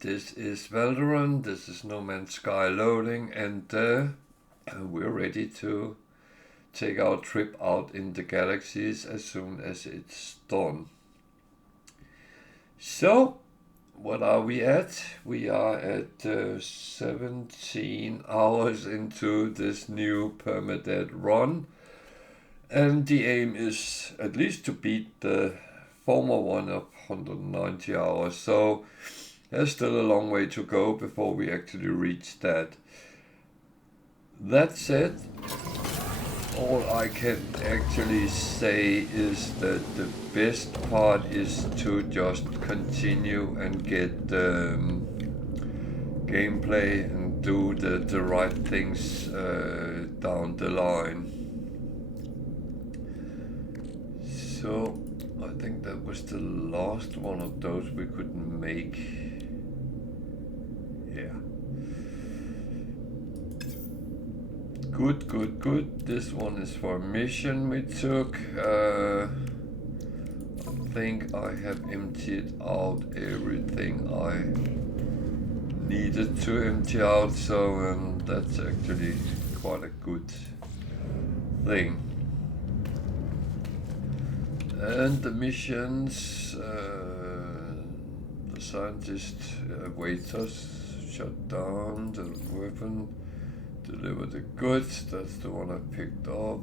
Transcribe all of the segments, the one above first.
This is Valorant, this is No Man's Sky loading, and we're ready to take our trip out in the galaxies as soon as it's done. So, what are we at? We are at 17 hours into this new Permadeath run, and the aim is at least to beat the former one of 190 hours. So, there's still a long way to go before we actually reach that. That said, all I can actually say is that the best part is to just continue and get gameplay and do the right things down the line. So I think that was the last one of those we could make. Yeah. Good. This one is for a mission we took. I think I have emptied out everything I needed to empty out, so that's actually quite a good thing. And the missions, the scientist awaits us. Shut down the weapon, deliver the goods, that's the one I picked up.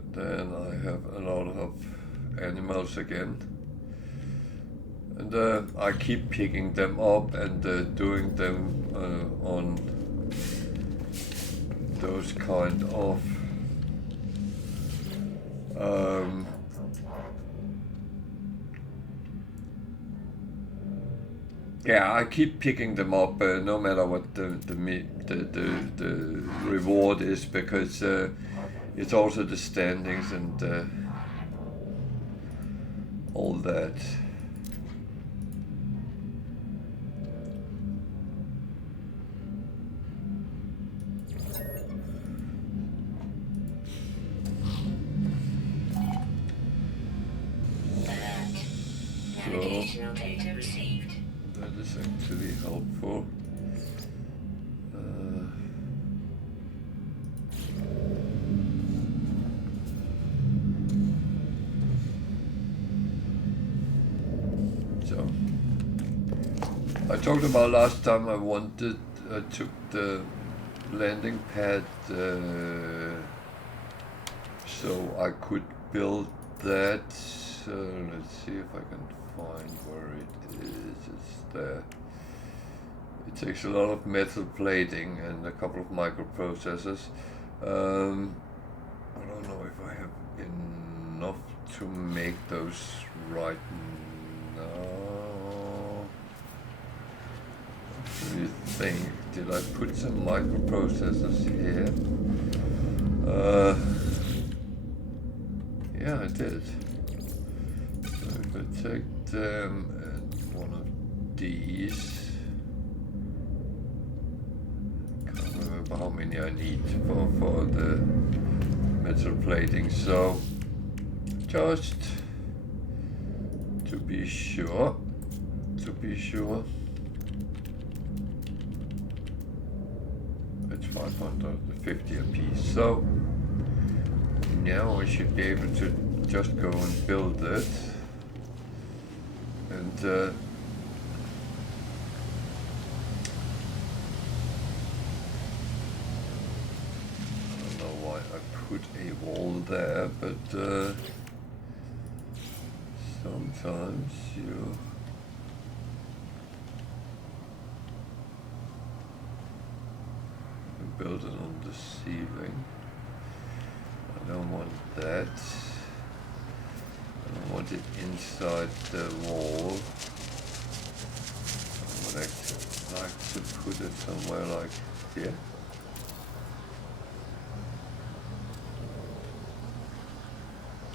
And then I have a lot of animals again. And I keep picking them up and doing them on those kind of yeah, I keep picking them up no matter what the reward is, because it's also the standings and all that. Navigational data received. That is actually helpful. So, I talked about last time I took the landing pad so I could build that. Let's see if I can find where it is. It's there. It takes a lot of metal plating and a couple of microprocessors. I don't know if I have enough to make those right now. What do you think? Did I put some microprocessors here? Yeah, I did. So if I take them and one of these, can't remember how many I need for the metal plating. So just to be sure, it's 550 a piece. So now I should be able to just go and build it, and I don't know why I put a wall there, but sometimes you can build it on the ceiling. I don't want that. I don't want it inside the wall. I would actually like to put it somewhere like here.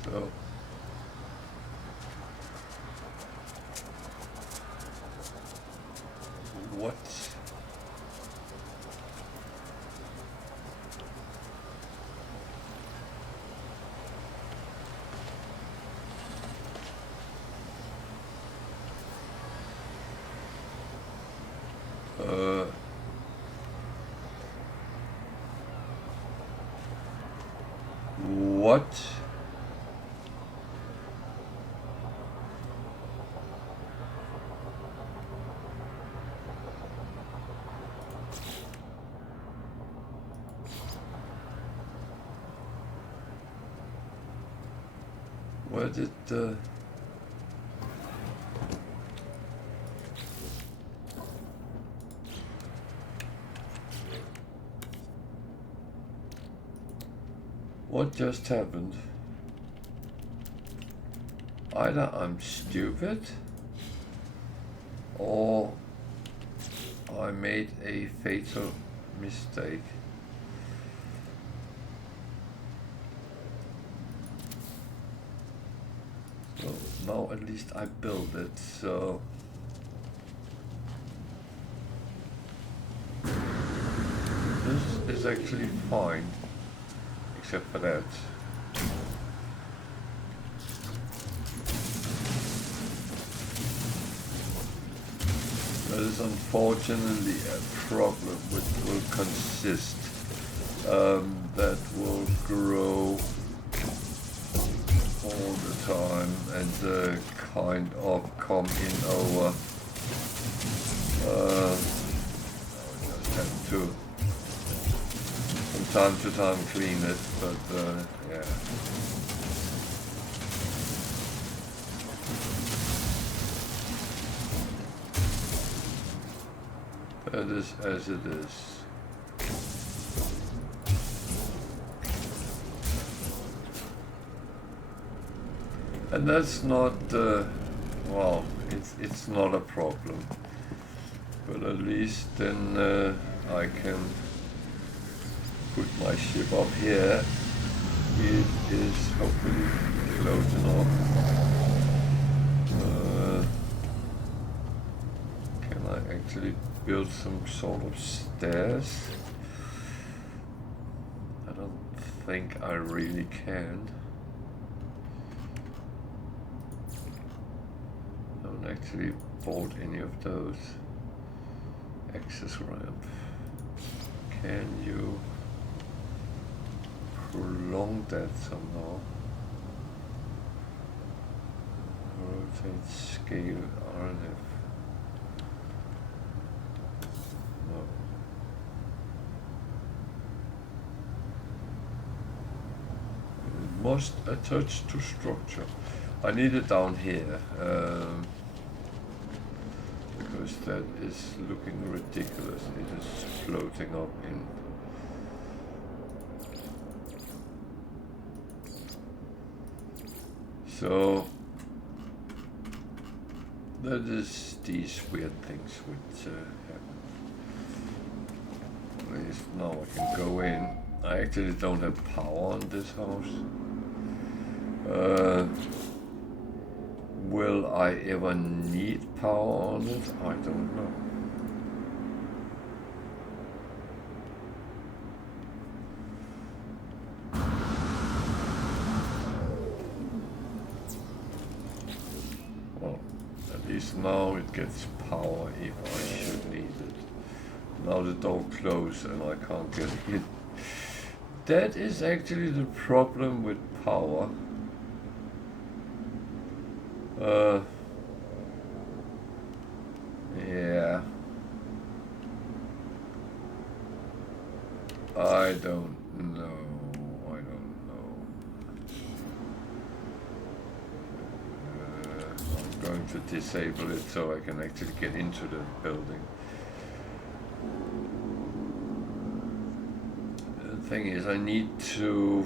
So what? What? Where did the... What just happened? Either I'm stupid or I made a fatal mistake. So now at least I build it, so this is actually fine, except for that. That is unfortunately a problem which will consist, that will grow all the time and kind of come in over. I just have to from time to time clean it, but yeah. That is as it is. And that's not, well, it's not a problem. But at least then I can put my ship up here. It is hopefully close enough. Can I actually build some sort of stairs? I don't think I really can. I haven't actually bought any of those. Access ramp. Can you prolong that somehow? Rotate scale RNF. No. It must attach to structure. I need it down here. Because that is looking ridiculous. It is floating up in. So that is these weird things which happen. At least now I can go in. I actually don't have power on this house. Will I ever need power on it? I don't know. Well, at least now it gets power if I should need it. Now the door closed and I can't get in. That is actually the problem with power. Yeah. I don't know. I'm going to disable it so I can actually get into the building. The thing is, I need to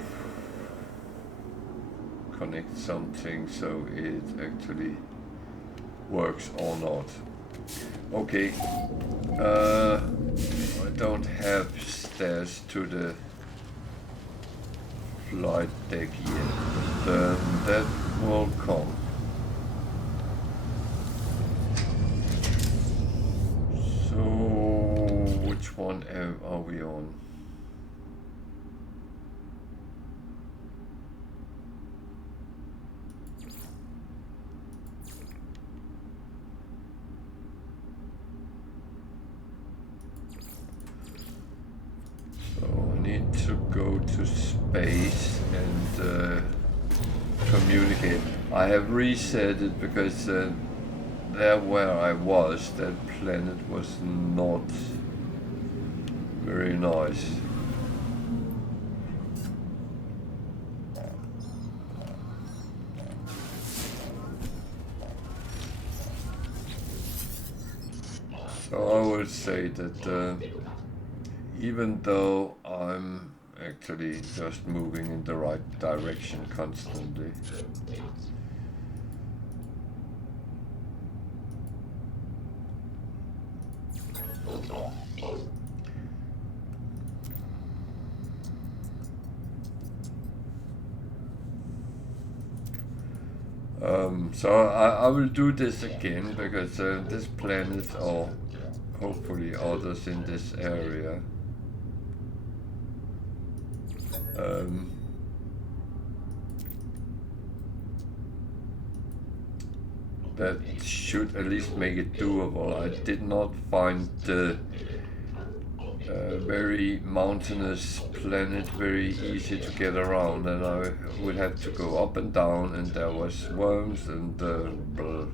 connect something so it actually works or not. Okay, I don't have stairs to the flight deck yet, but that will come. So, which one are we on? to go to space and communicate. I have reset it because there where I was, that planet was not very nice. So I would say that even though I'm actually just moving in the right direction constantly, so I will do this again because this planet, or hopefully others in this area, that should at least make it doable. I did not find the very mountainous planet very easy to get around, and I would have to go up and down, and there was worms and blah.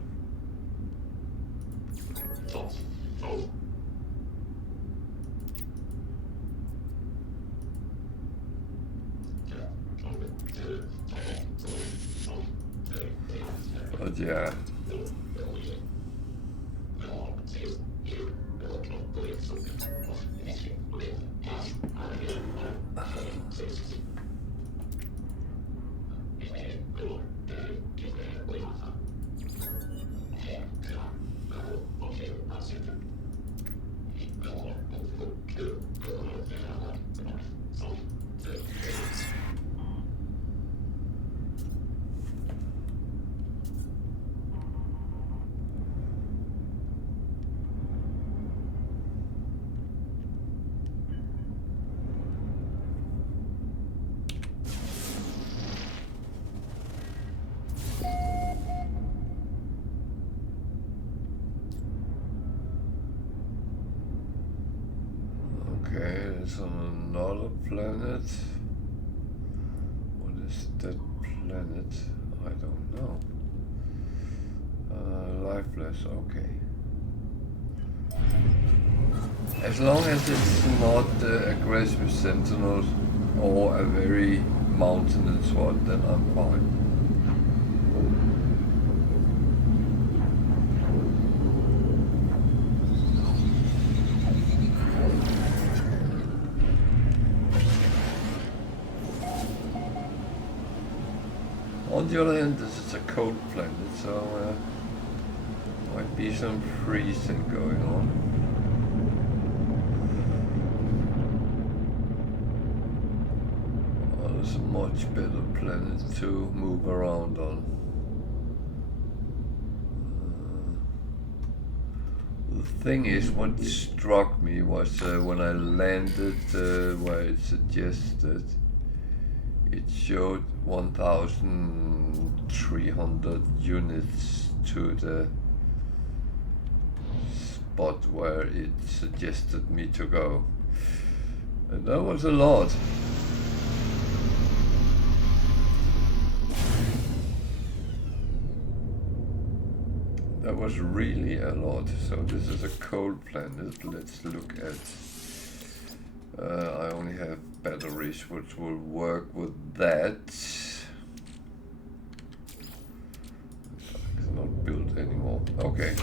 But yeah. It's on another planet. What is that planet? I don't know. Lifeless, okay. As long as it's not the aggressive sentinels or a very mountainous one, then I'm fine. On the other hand, this is a cold planet, so might be some freezing going on. Oh, it's a much better planet to move around on. The thing is, what struck me was when I landed where it suggested, it showed 1,300 units to the spot where it suggested me to go. And that was a lot. That was really a lot. So this is a cold planet. Let's look at... I only have batteries which will work with that. I cannot build anymore. Okay.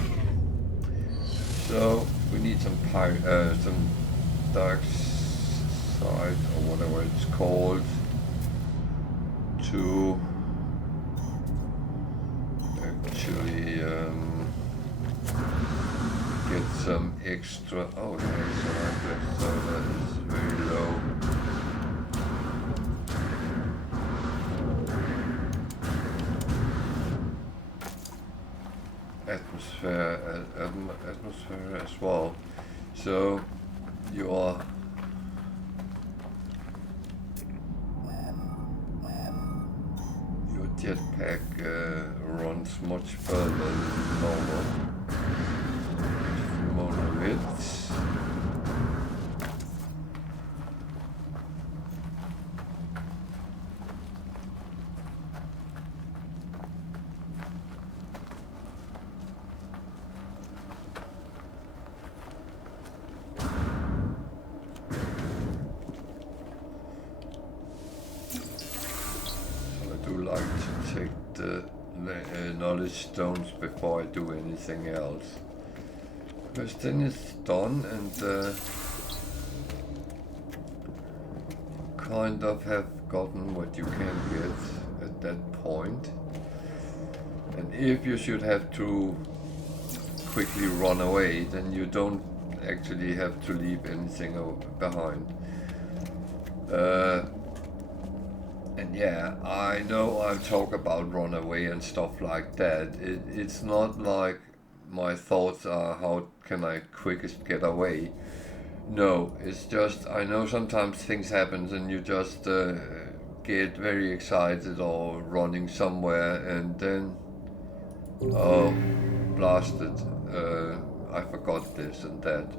So we need some dark side or whatever it's called to actually get some extra. Oh, there's a lifeless, so that is very low. Atmosphere as well. So your jetpack runs much further than normal. More of it. knowledge stones before I do anything else. Because then it's done and kind of have gotten what you can get at that point. And if you should have to quickly run away, then you don't actually have to leave anything behind. And yeah, I know I talk about run away and stuff like that. It's not like my thoughts are how can I quickest get away. No, it's just I know sometimes things happen and you just get very excited or running somewhere and then oh, blasted, I forgot this and that.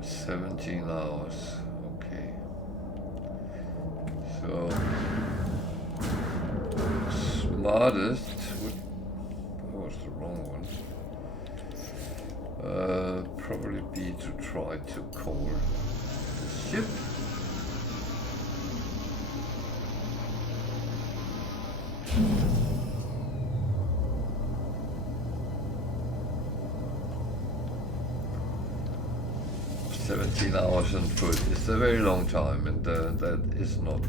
$17, okay. So, smartest would, that was the wrong one. Probably be to try to call the ship. $17 on foot. It's a very long time, and that is not.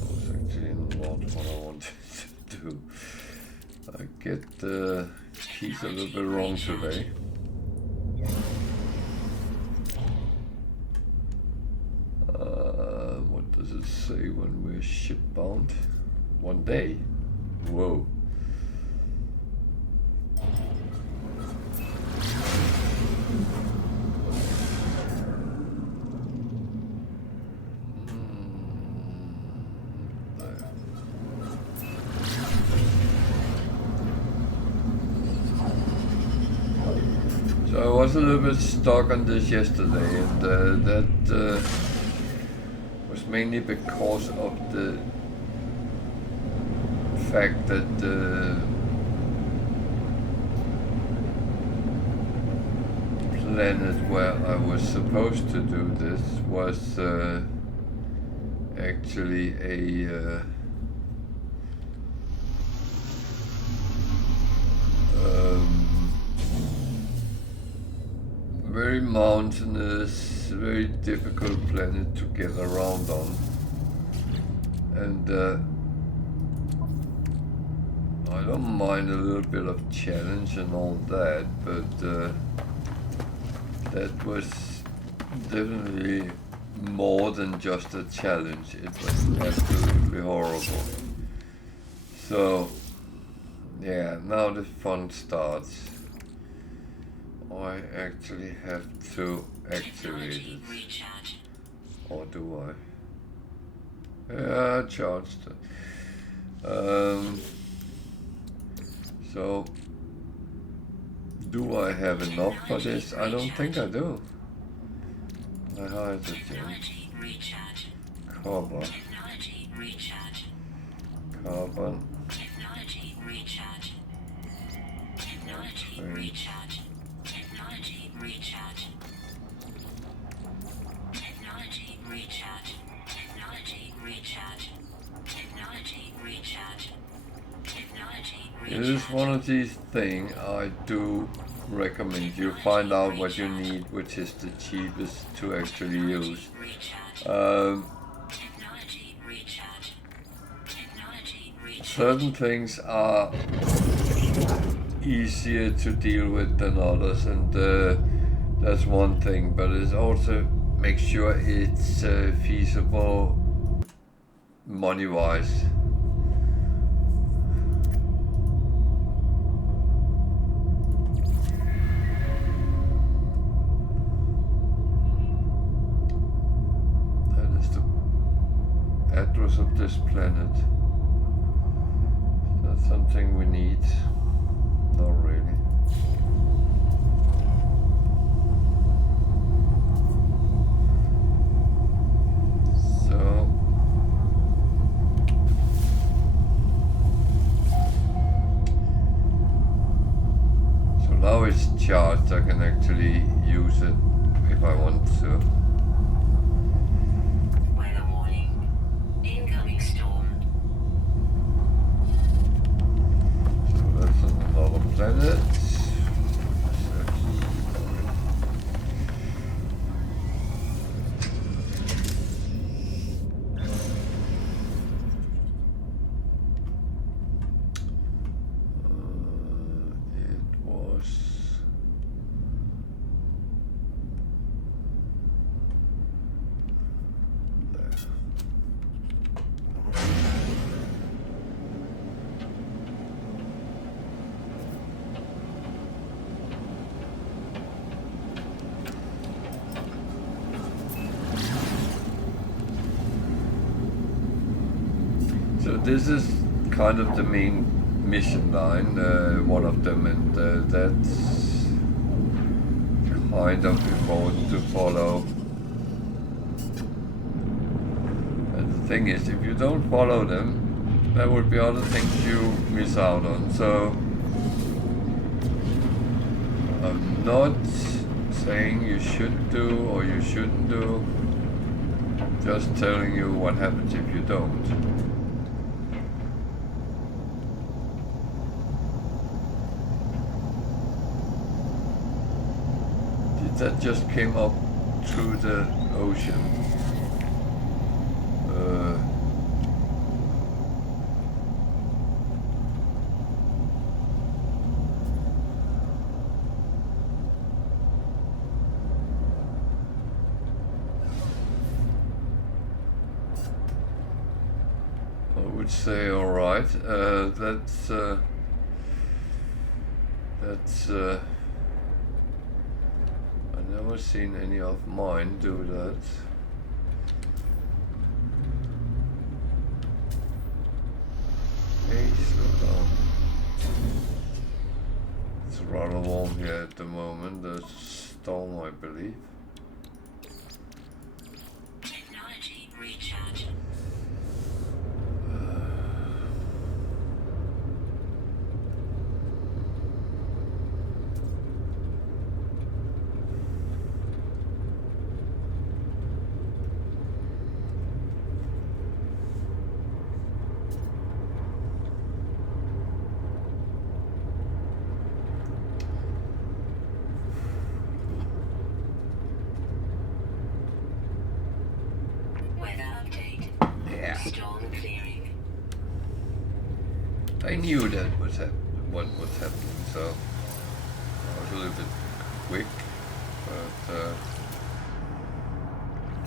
That's actually not what I wanted to do. I get the keys a little bit wrong today. What does it say when we're shipbound? 1 day. Whoa. So I was a little bit stuck on this yesterday, and that was mainly because of the fact that the planet where I was supposed to do this was actually a very mountainous, very difficult planet to get around on, and I don't mind a little bit of challenge and all that, but that was definitely more than just a challenge. It was absolutely horrible. So yeah, now the fun starts. I actually have to activate it. Or do I? Yeah, I charged it. So, do I have enough for this? I don't think I do. Hydrogen. Copper. Carbon. It is one of these things I do recommend you find out what you need, which is the cheapest to actually use. Certain things are easier to deal with than others, and that's one thing, but it's also make sure it's feasible money-wise. Address of this planet. That's something we need. Not really. So now it's charged. I can actually use it if I want to. Weather warning. Incoming storm. So that's on another planet. So this is kind of the main mission line, one of them, and that's kind of important to follow. And the thing is, if you don't follow them, there will be other things you miss out on. So I'm not saying you should do or you shouldn't do, just telling you what happens if you don't. That just came up through the ocean. I would say, all right. That's I've never seen any of mine do that. Hey, slow down. It's rather warm here at the moment. There's a storm, I believe. Technology recharge. I knew that was what was happening, so I was a little bit quick, but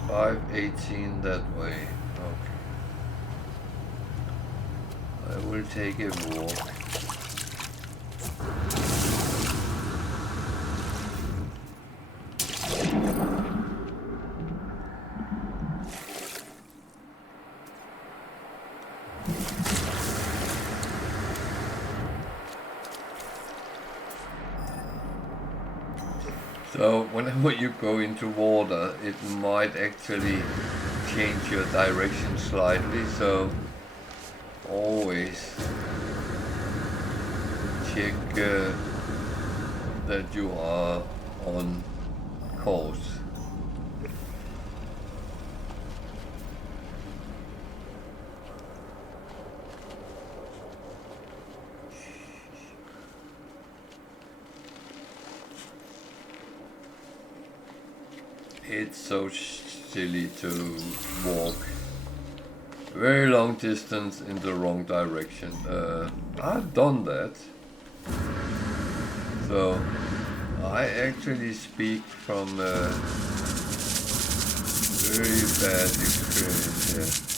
518 that way. Okay. I will take a walk. So whenever you go into water, it might actually change your direction slightly, so always check that you are on course. It's so silly to walk very long distance in the wrong direction. I've done that. So I actually speak from a very bad experience here.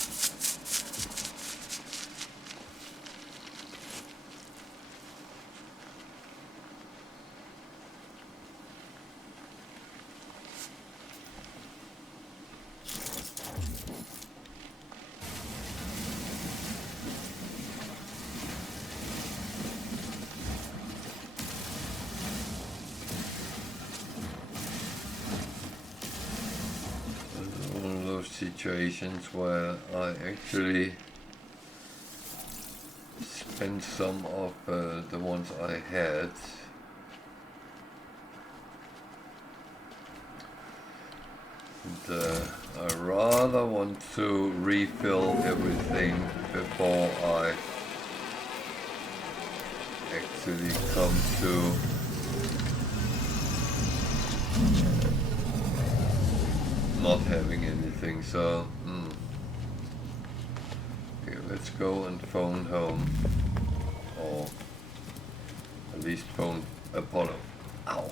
Situations where I actually spent some of the ones I had I rather want to refill everything before I actually come to not having anything, so okay, let's go and phone home, or at least phone Apollo. Ow.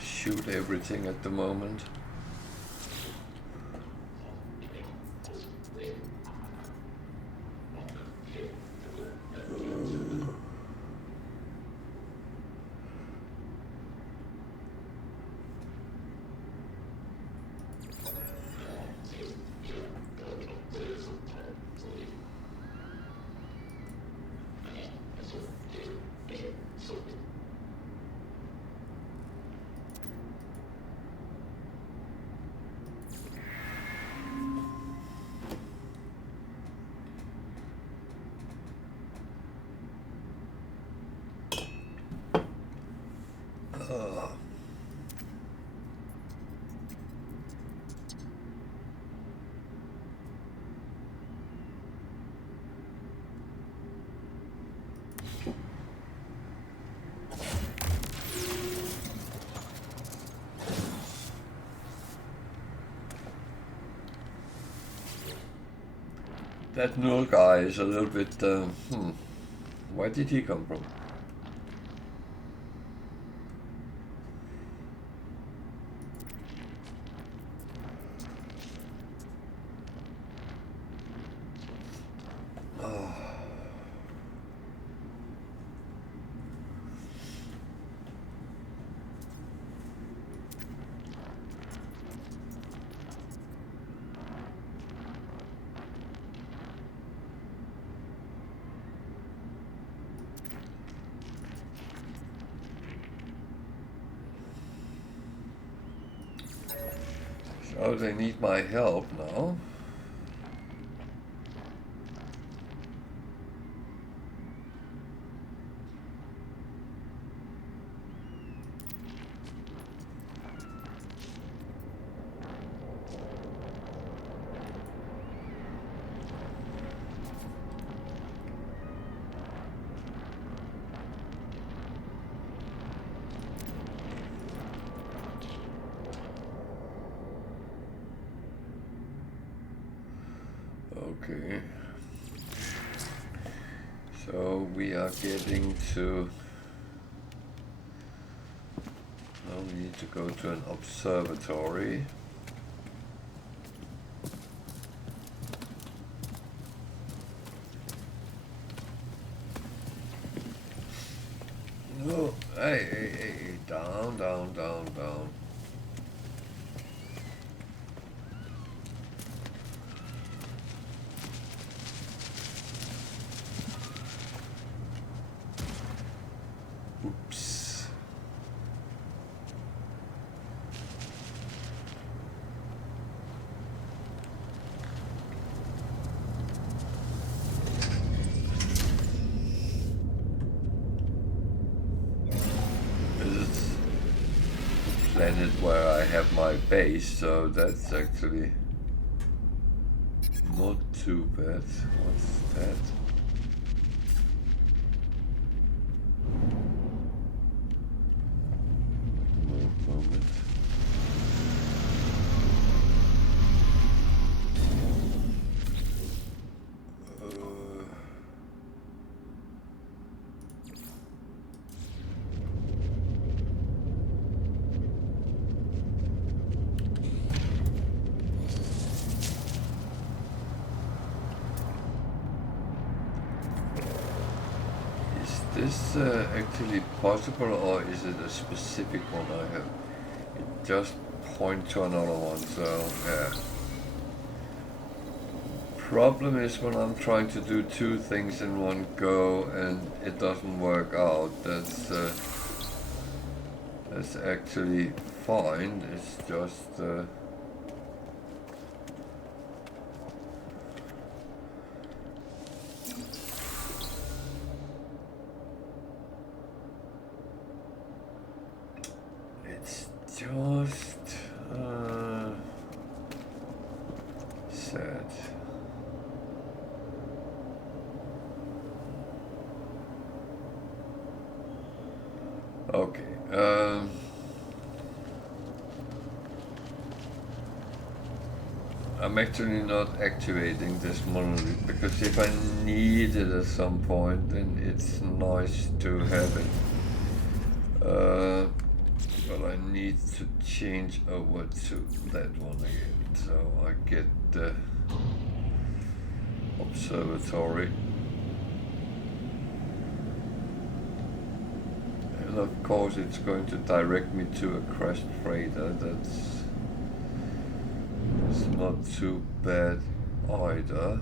Shoot everything at the moment. That null guy is a little bit, where did he come from? Oh, they need my help now. Okay, so we are getting to, now we need to go to an observatory. No, hey, down. Oops. This is the planet where I have my base, so that's actually not too bad. What's that? Moment. this actually possible, or is it a specific one I have? It just point to another one, so yeah. Problem is when I'm trying to do two things in one go and it doesn't work out. That's actually fine. It's just it's just sad. Okay. I'm actually not activating this monolith because if I need it at some point, then it's nice to have it. But I need to change over to that one again, so I get the observatory. And of course it's going to direct me to a crashed freighter. That's not too bad either.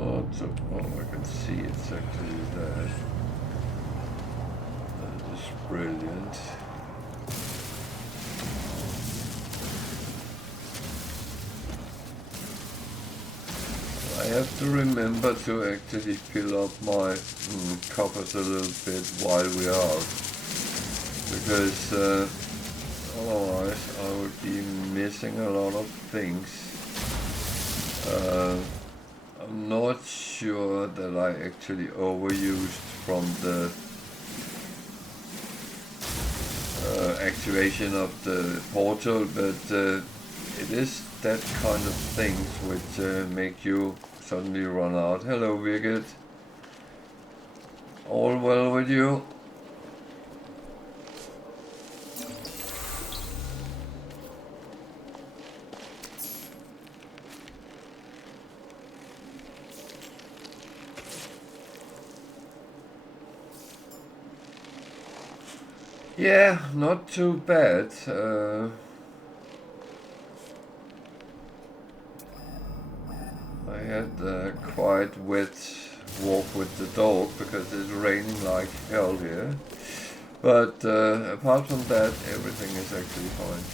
Oh, I can see it's actually there. That is brilliant. I have to remember to actually fill up my coppers a little bit while we are out, because otherwise I would be missing a lot of things. I'm not sure that I actually overused from the activation of the portal, but it is that kind of things which make you suddenly run out. Hello, Euclid. All well with you? Yeah, not too bad. I had a quite wet walk with the dog because it's raining like hell here. But apart from that, everything is actually fine.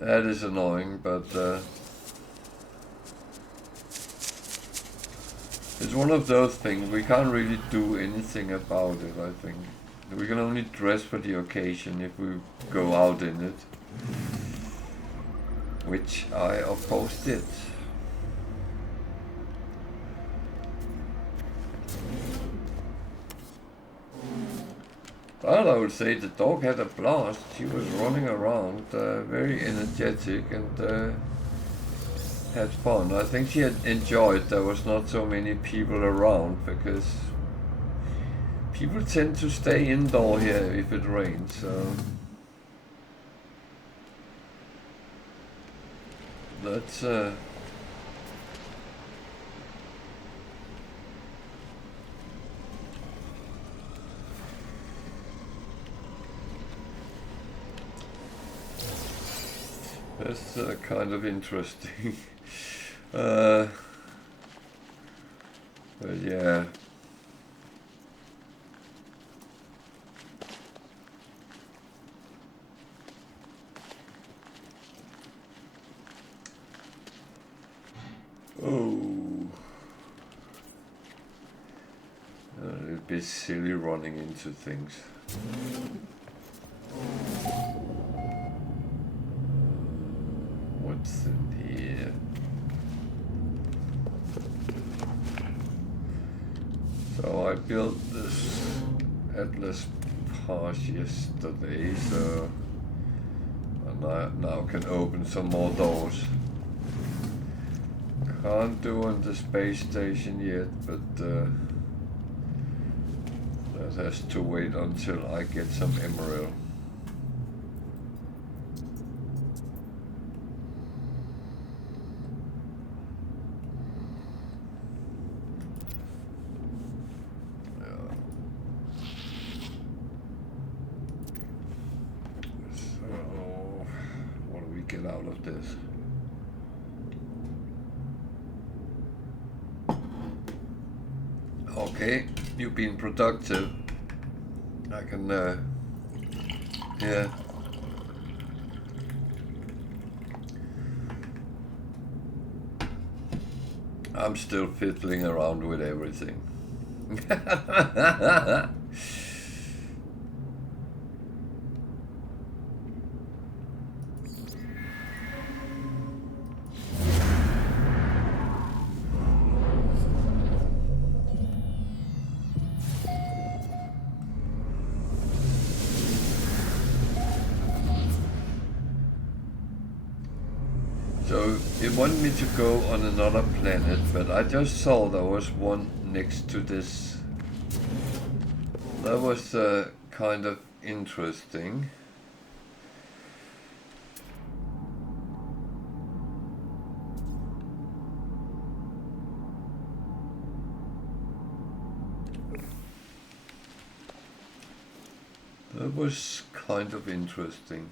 That is annoying, but it's one of those things, we can't really do anything about it, I think. We can only dress for the occasion if we go out in it. Which I, of course, did. Well, I would say the dog had a blast. She was running around, very energetic, and had fun. I think she had enjoyed there was not so many people around, because people tend to stay indoor here if it rains, so that's kind of interesting. But yeah. Oh. A little bit really silly running into things. What's in here? So I built this Atlas pass yesterday, so I now can open some more doors. Can't do on the space station yet, but that has to wait until I get some emerald. Get out of this. Okay, you've been productive. I can, yeah. I'm still fiddling around with everything. So it wanted me to go on another planet, but I just saw there was one next to this. That was kind of interesting. That was kind of interesting.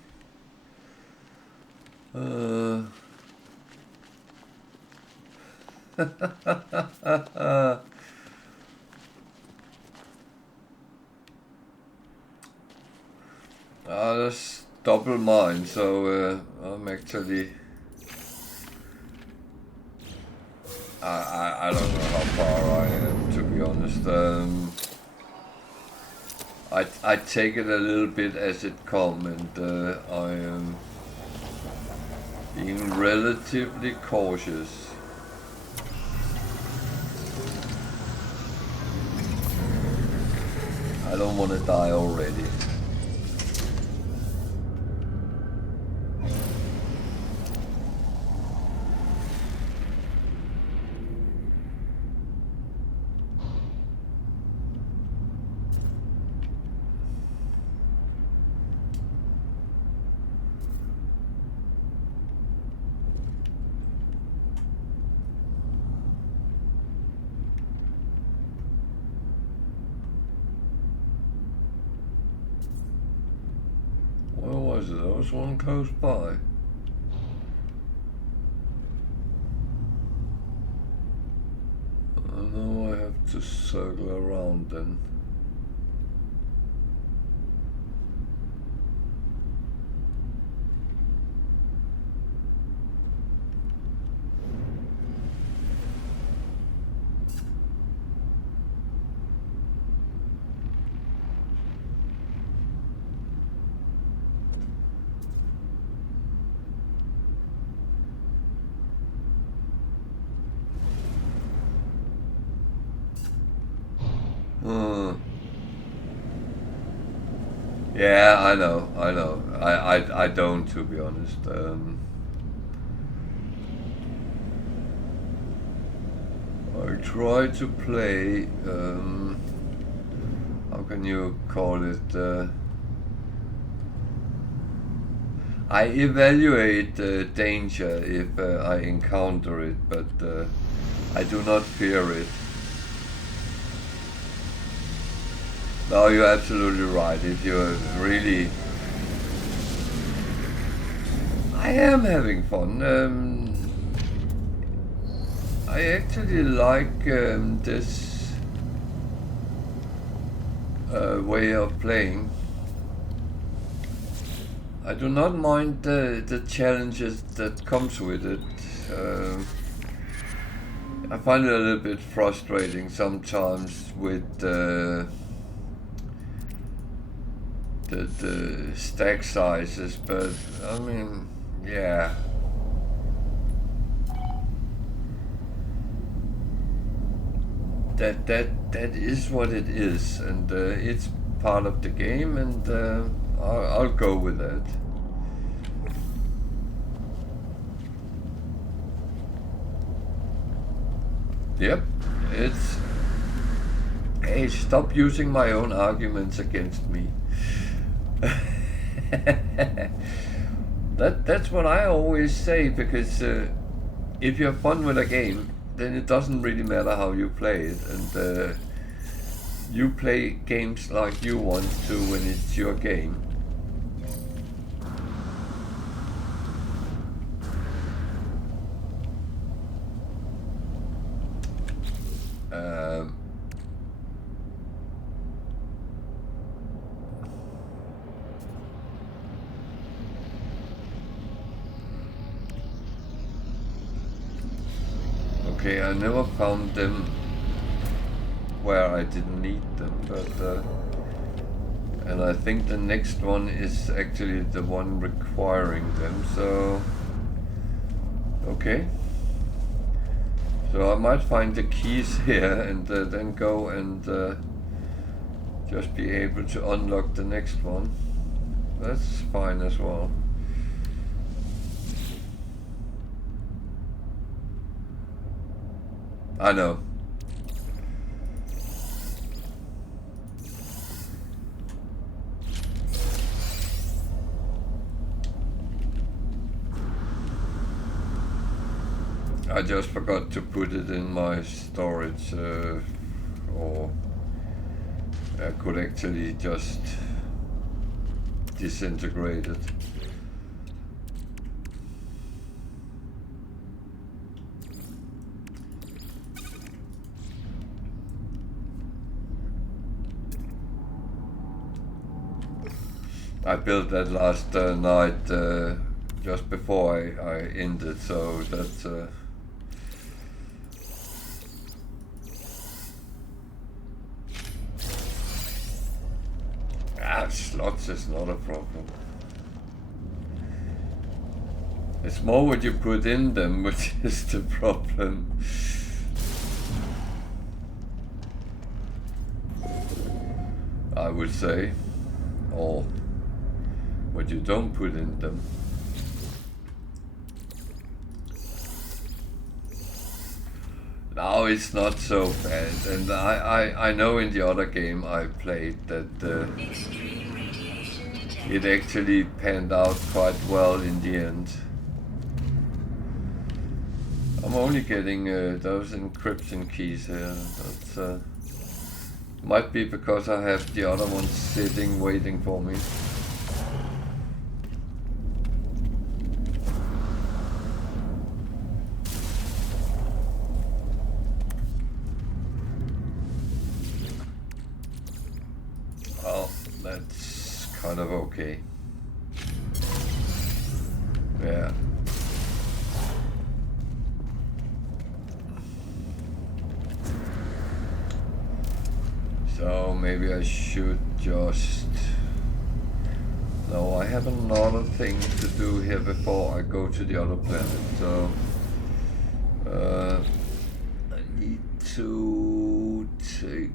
That's double mine, so I'm actually... I don't know how far I am, to be honest. I take it a little bit as it comes, and I am being relatively cautious. I don't want to die already. Where was it? There was one close by. I know I have to circle around then. Yeah, I know. I don't, to be honest. I try to play, how can you call it? I evaluate danger if I encounter it, but I do not fear it. No, you're absolutely right. If you're really... I am having fun. I actually like this way of playing. I do not mind the challenges that comes with it. I find it a little bit frustrating sometimes with the stack sizes, but I mean, yeah. That is what it is, and it's part of the game, and I'll go with that. Yep, it's. Hey, stop using my own arguments against me. That's what I always say, because if you have fun with a game, then it doesn't really matter how you play it, and you play games like you want to when it's your game. Okay, I never found them where I didn't need them, but and I think the next one is actually the one requiring them, so okay. So I might find the keys here and then go and just be able to unlock the next one. That's fine as well. I know. I just forgot to put it in my storage, or I could actually just disintegrate it. I built that last night just before I ended, so that's slots is not a problem. It's more what you put in them which is the problem. I would say, or what you don't put in them. Now it's not so bad, and I know in the other game I played that it actually panned out quite well in the end. I'm only getting those encryption keys here. That's might be because I have the other ones sitting waiting for me. Well, that's kind of okay. Yeah. So maybe I should just... No, I have another thing to do here before I go to the other planet, so... I need to take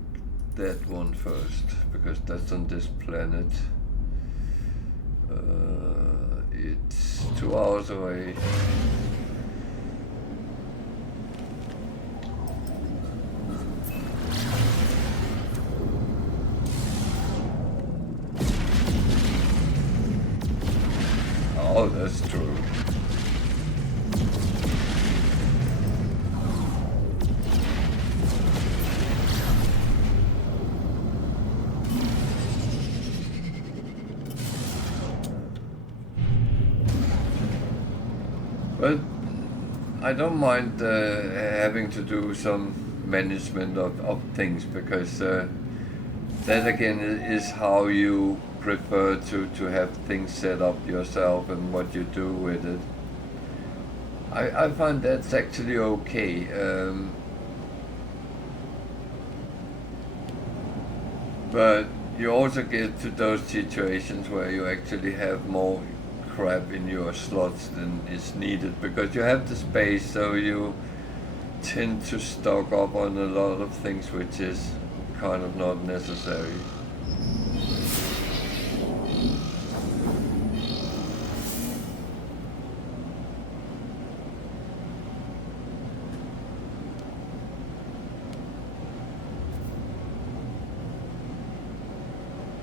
that one first, because that's on this planet. It's 2 hours away. Oh, that's true. But I don't mind having to do some management of things, because that again is how you prefer to have things set up yourself and what you do with it. I find that's actually okay. But you also get to those situations where you actually have more crap in your slots than is needed because you have the space, so you tend to stock up on a lot of things which is kind of not necessary.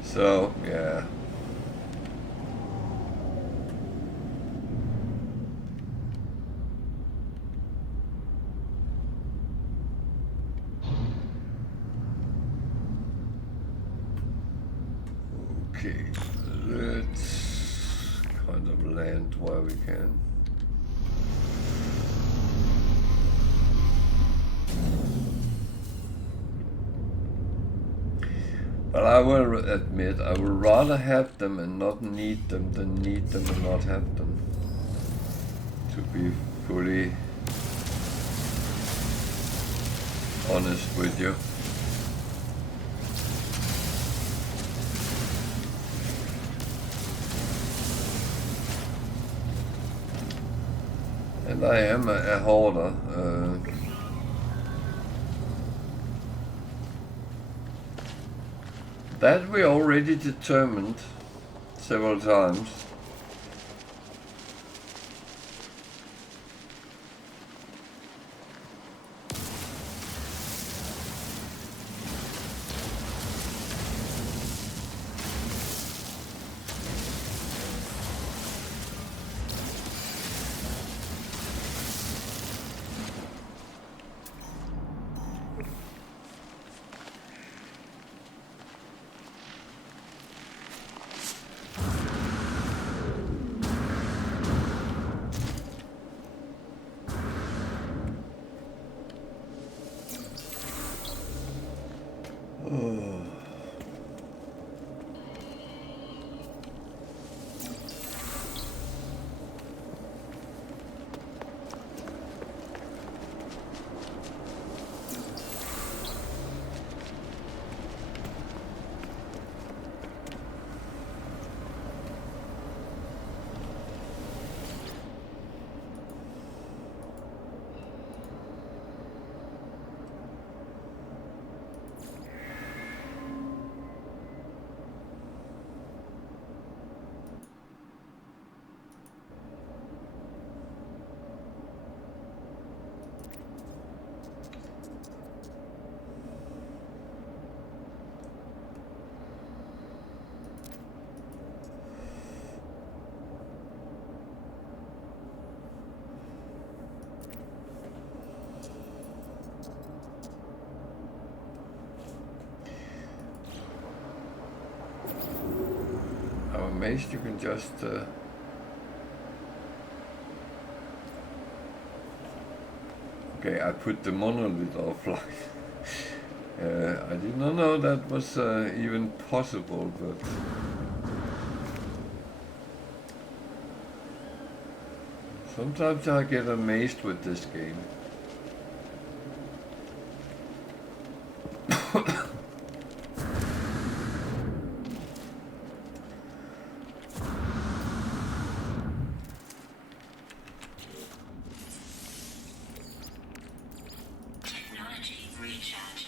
So, yeah. Okay, let's kind of land where we can. But I will admit, I would rather have them and not need them than need them and not have them. To be fully honest with you. And I am a hoarder. That we already determined several times. I'm amazed you can just okay, I put the monolith offline. I did not know that was even possible, but sometimes I get amazed with this game. Technology recharge.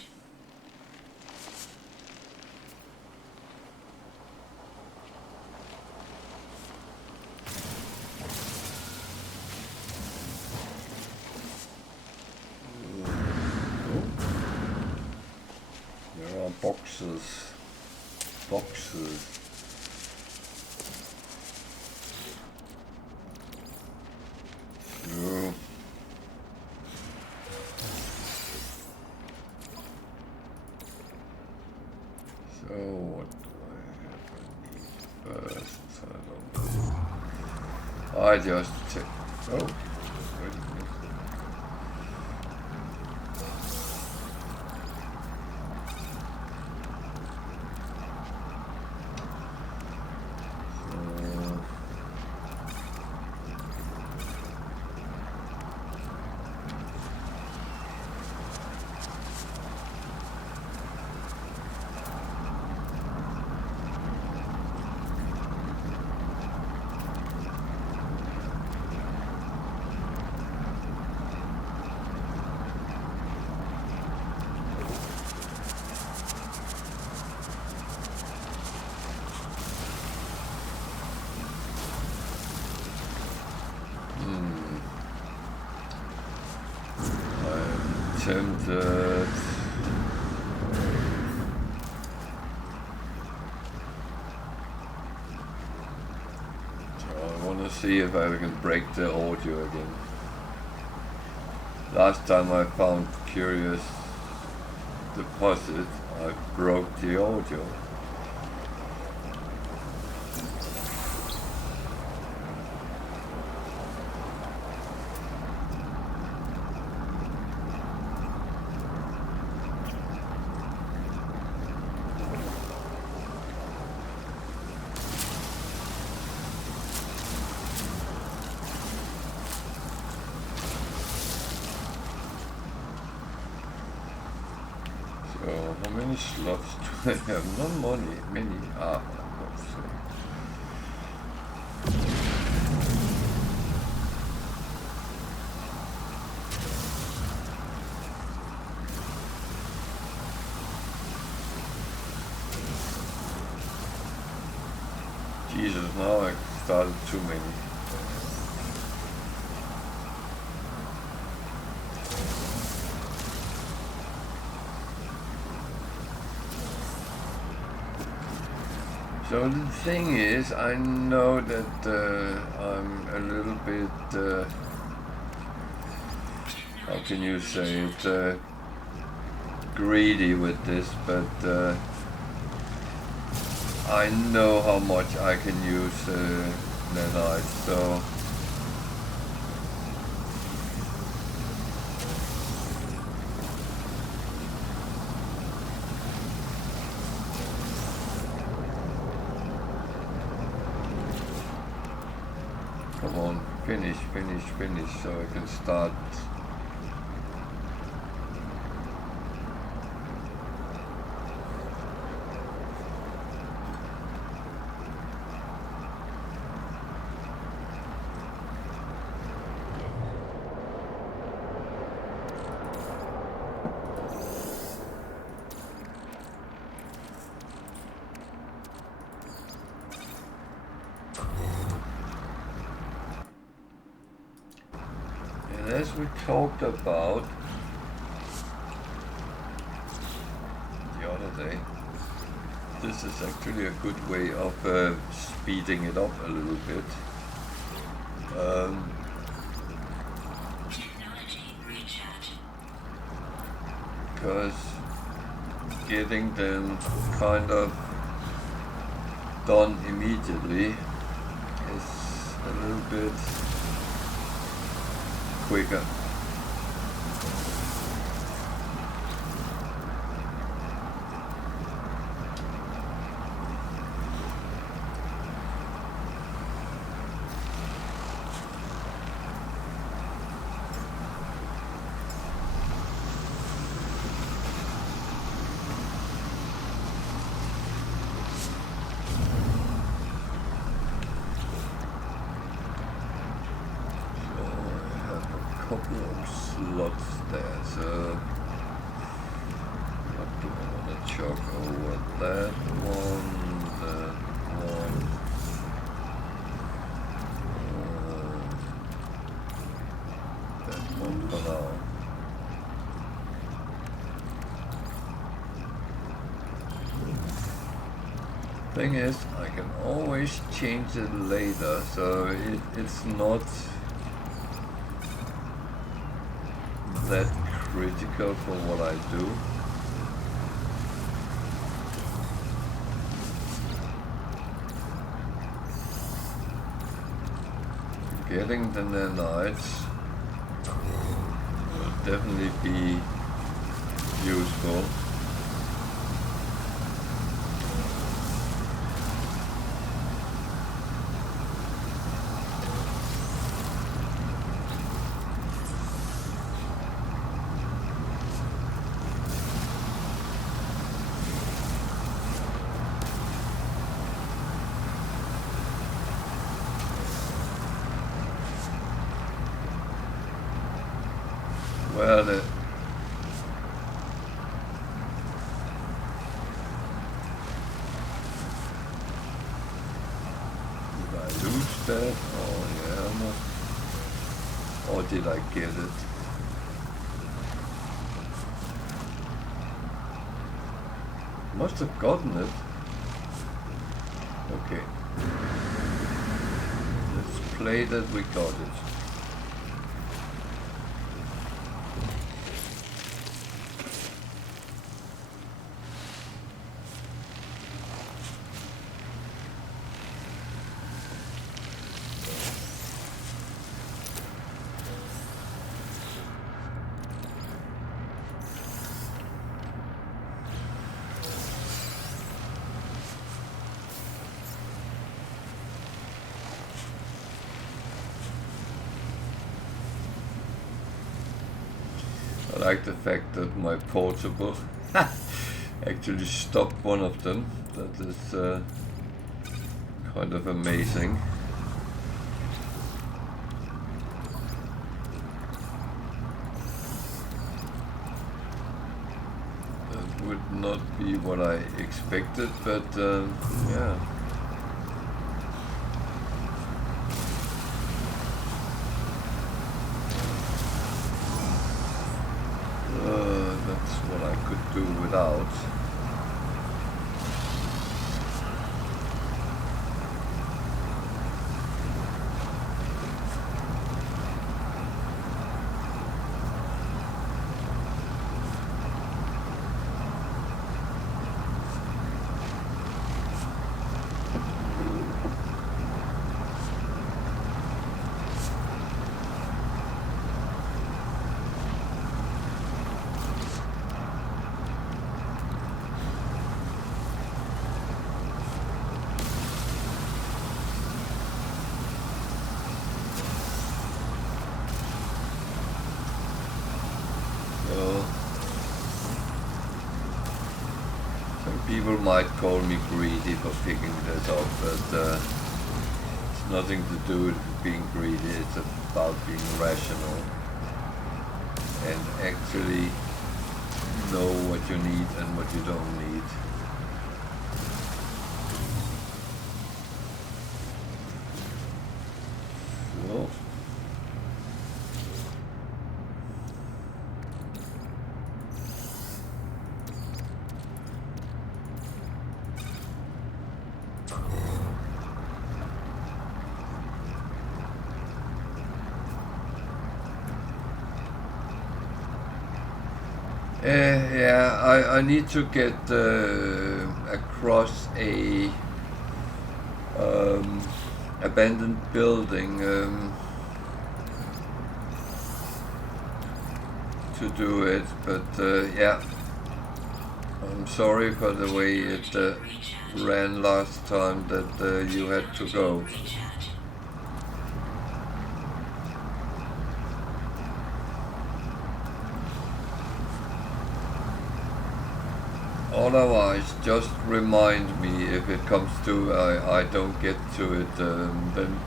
There are boxes. So, so what do I have? I need first. I don't know. I just check. Oh, wait a minute. tempted. So I want to see if I can break the audio again. Last time I found curious deposit, I broke the audio. So, how many slots do I have? Not many. Ah, let's see. Jesus, now I started too many. So the thing is, I know that I'm a little bit, how can you say it, greedy with this, but I know how much I can use nanite, so come on, finish, so I can start. As we talked about the other day, this is actually a good way of speeding it up a little bit. Because getting them kind of done immediately is a little bit quicker. Couple of slots there, so what do I want to chalk over? That one, that one for now. Thing is, I can always change it later, so it's not that critical for what I do. Getting the nanites will definitely be useful. Well, did I lose that? Oh yeah, or did I get it? Must have gotten it. Okay. Let's play that we got it. I like the fact that my portable actually stopped one of them. That is kind of amazing. That would not be what I expected, but yeah. That's what I could do without. People might call me greedy for picking this up, but it's nothing to do with being greedy. It's about being rational and actually know what you need and what you don't need. So. Yeah, I need to get across a abandoned building to do it, but yeah, I'm sorry for the way it ran last time that you had to go. Otherwise, just remind me if it comes to I don't get to it, then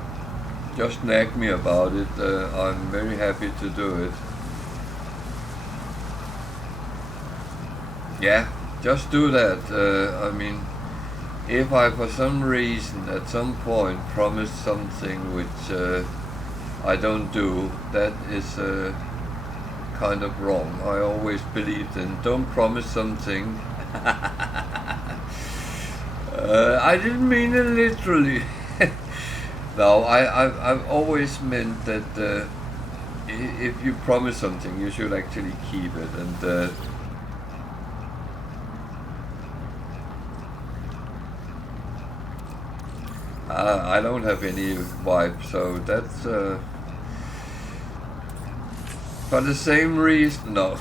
just nag me about it. I'm very happy to do it. Yeah, just do that. I mean, if I for some reason at some point promise something which I don't do, that is kind of wrong. I always believed in don't promise something. I didn't mean it literally. No, I've always meant that if you promise something, you should actually keep it. And I don't have any vibe, so that's for the same reason. No.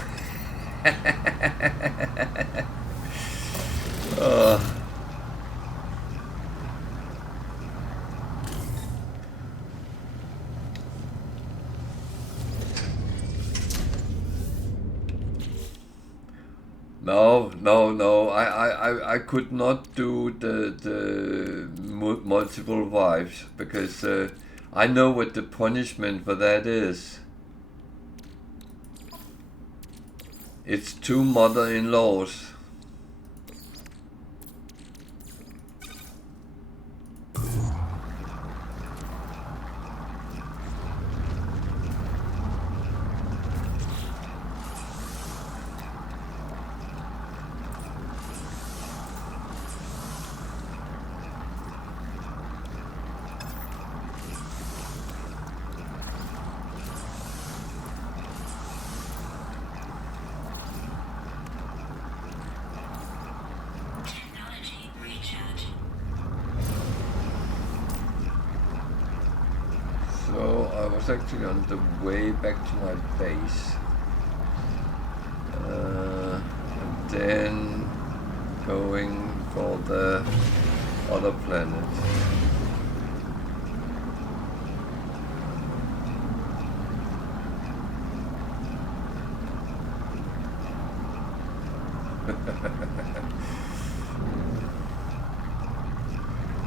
No. I could not do the multiple wives because I know what the punishment for that is. It's 2 mother-in-laws. So I was actually on the way back to my base. And then going for the other planet.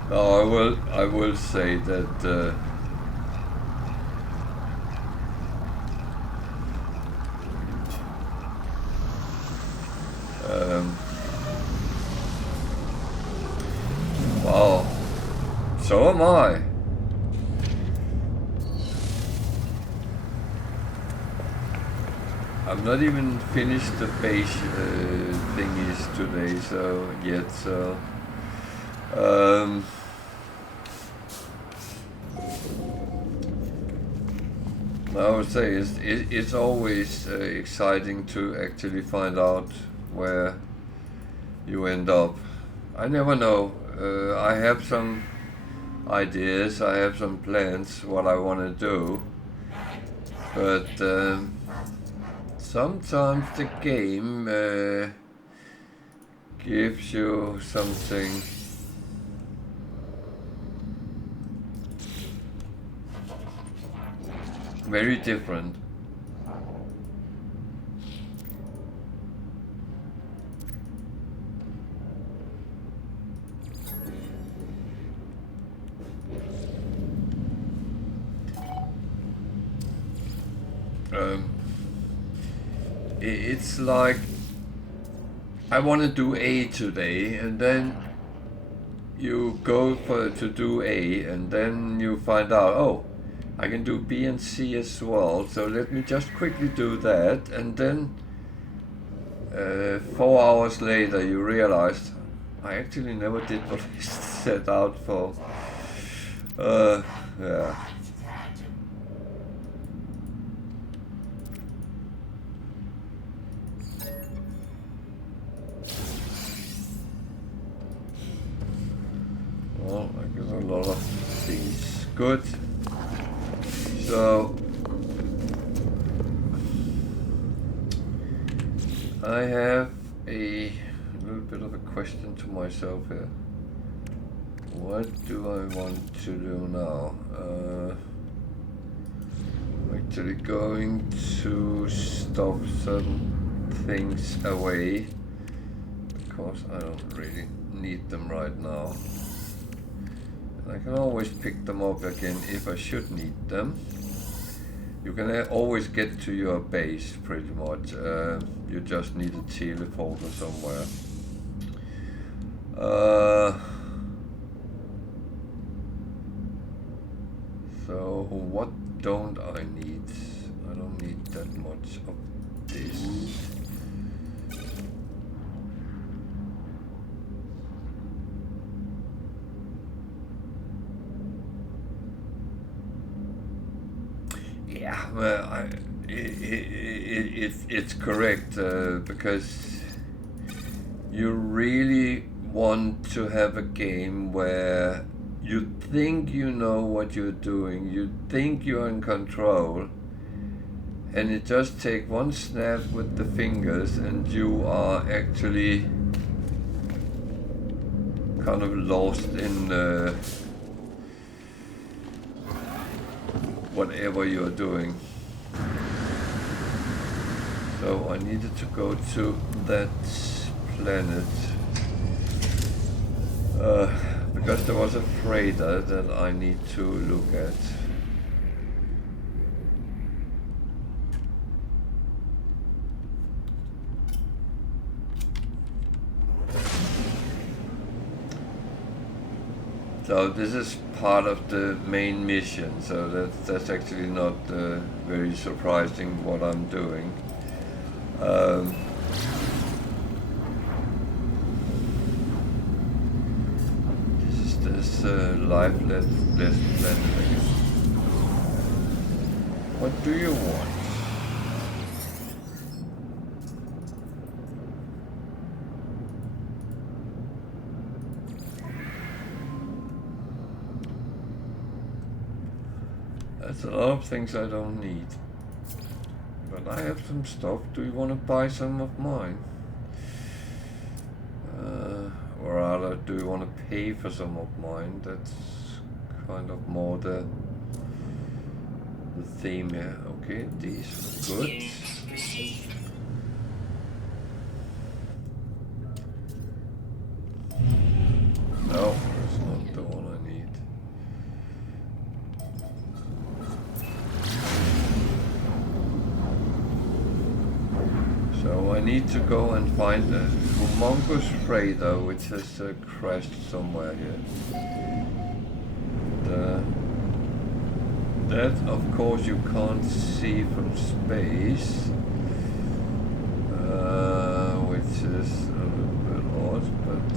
No, I will say that wow, so am I. I've not even finished the base thingies today, so yet. So I would say it's always exciting to actually find out where you end up. I never know. I have some ideas, I have some plans what I want to do, but sometimes the game gives you something very different. It's like I want to do A today, and then you go to do A, and then you find out, oh, I can do B and C as well, so let me just quickly do that, and then 4 hours later you realized I actually never did what I set out for. Yeah. Well, I got a lot of things good. So I have a little bit of a question to myself here. What do I want to do now? I'm actually going to stop certain things away because I don't really need them right now. I can always pick them up again if I should need them. You can always get to your base pretty much. You just need a teleporter somewhere. So what don't I need? I don't need that much of this. Yeah, well, it's correct because you really want to have a game where you think you know what you're doing, you think you're in control, and it just takes one snap with the fingers and you are actually kind of lost in whatever you're doing. So I needed to go to that planet because there was a freighter that I need to look at. So this is part of the main mission, so that's actually not very surprising what I'm doing. This lifeless planet again. What do you want? That's a lot of things I don't need. But I have some stuff. Do you want to buy some of mine? Or rather, do you want to pay for some of mine? That's kind of more the theme here. Okay, these are good. No, it's not the one I need. So I need to go and find a humongous freighter which has crashed somewhere here. That of course you can't see from space, which is a little bit odd, but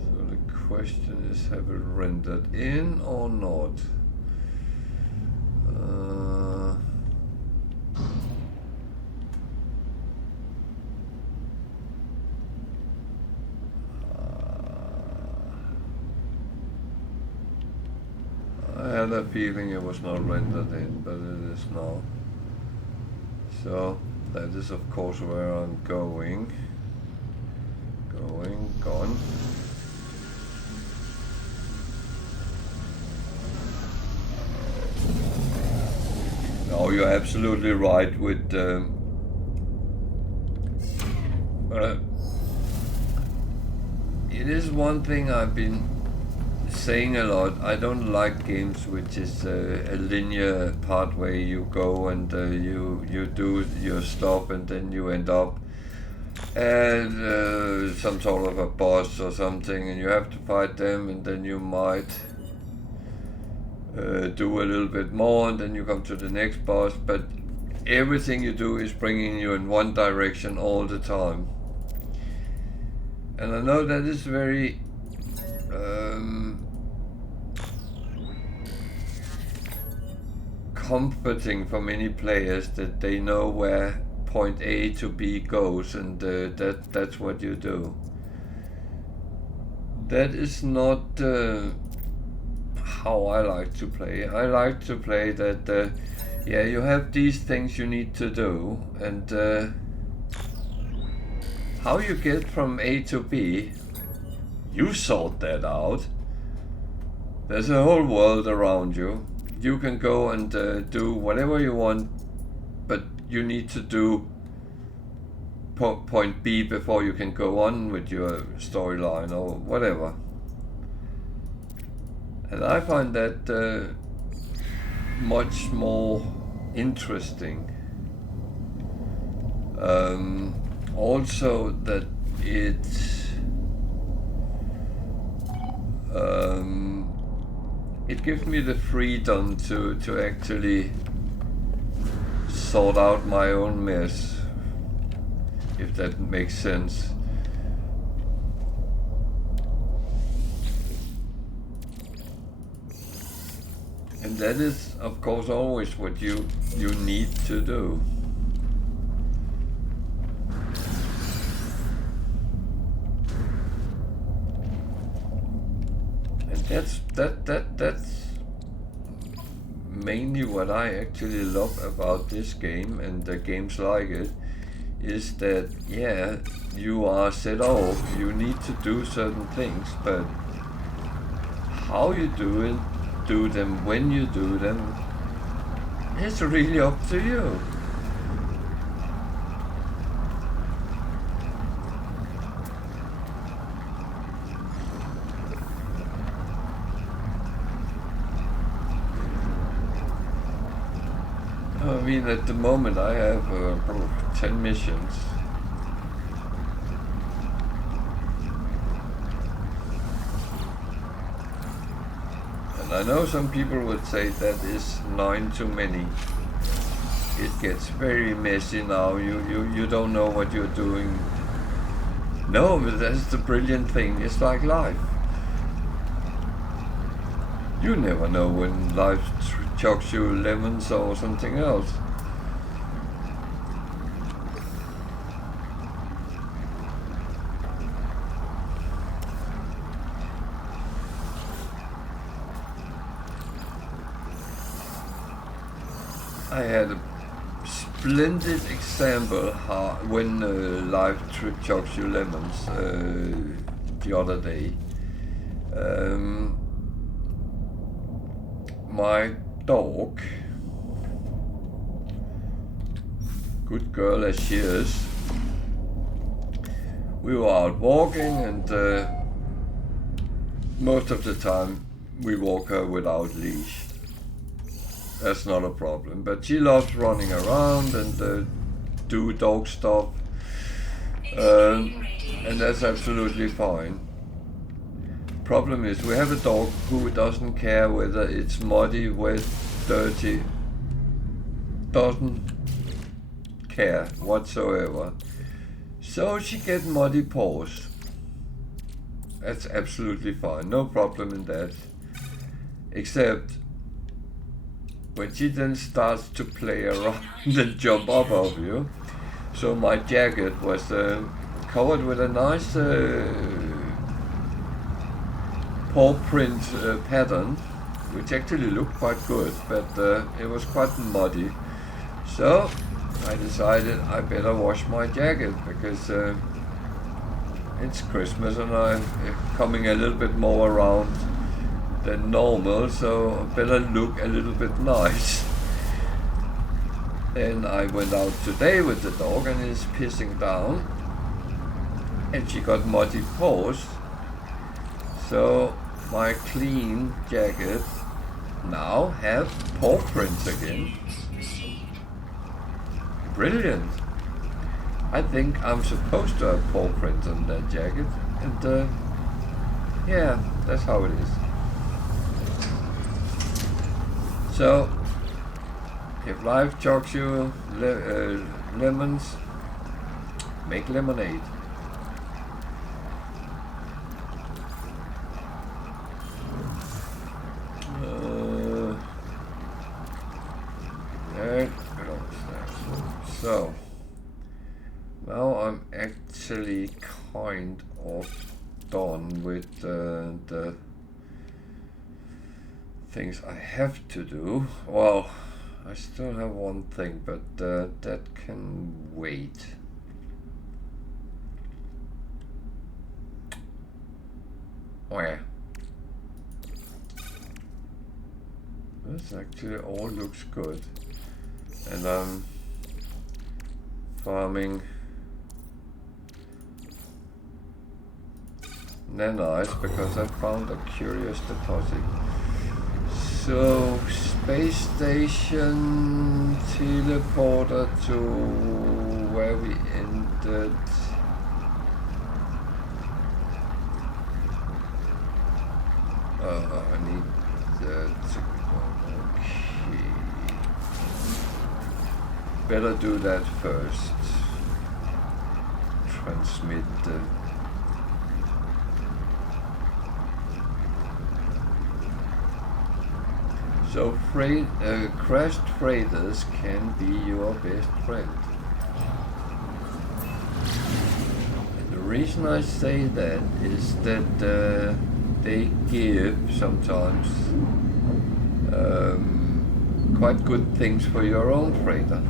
so the question is, have it rendered in or not? I had a feeling it was not rendered in, but it is now. So that is of course where I'm going. Gone. No, you're absolutely right with it is one thing I've been saying a lot. I don't like games which is a linear part where you go and you do your stuff and then you end up at some sort of a boss or something and you have to fight them and then you might do a little bit more and then you come to the next boss, but everything you do is bringing you in one direction all the time. And I know that is very comforting for many players that they know where point A to B goes and that's what you do. That is not how I like to play. I like to play that yeah, you have these things you need to do and how you get from A to B, you sort that out. There's a whole world around you. You can go and do whatever you want, but you need to do point B before you can go on with your storyline or whatever. And I find that much more interesting. Also that it gives me the freedom to actually sort out my own mess, if that makes sense. And that is, of course, always what you need to do. That's mainly what I actually love about this game and the games like it, is that yeah, you are set off, you need to do certain things, but how you do them, when you do them, it's really up to you. I mean, at the moment I have 10 missions. And I know some people would say that is 9 too many. It gets very messy now, you don't know what you're doing. No, but that's the brilliant thing, it's like life. You never know when life chucks you lemons or something else. I had a splendid example how when life chucks you lemons the other day. My dog, good girl as she is, we were out walking, and most of the time we walk her without leash. That's not a problem, but she loves running around and do dog stuff, and that's absolutely fine. Problem is, we have a dog who doesn't care whether it's muddy, wet, dirty, doesn't care whatsoever. So she gets muddy paws. That's absolutely fine, no problem in that. Except when she then starts to play around and jump up of you. So my jacket was covered with a nice paw print pattern, which actually looked quite good, but it was quite muddy. So I decided I better wash my jacket, because it's Christmas and I'm coming a little bit more around than normal, so I better look a little bit nice. And I went out today with the dog, and it's pissing down, and she got muddy paws. So my clean jacket now have paw prints again. Brilliant. I think I'm supposed to have paw prints on that jacket, and yeah, that's how it is. So if life chucks you lemons, make lemonade. So now I'm actually kind of done with the things I have to do. Well, I still have one thing, but that can wait. Oh yeah. This actually all looks good. And I'm farming nanites because I found a curious deposit. So, space station, teleporter to where we ended. I need to okay. Better do that first. Transmit the so crashed freighters can be your best friend. And the reason I say that is that they give sometimes quite good things for your own freighter.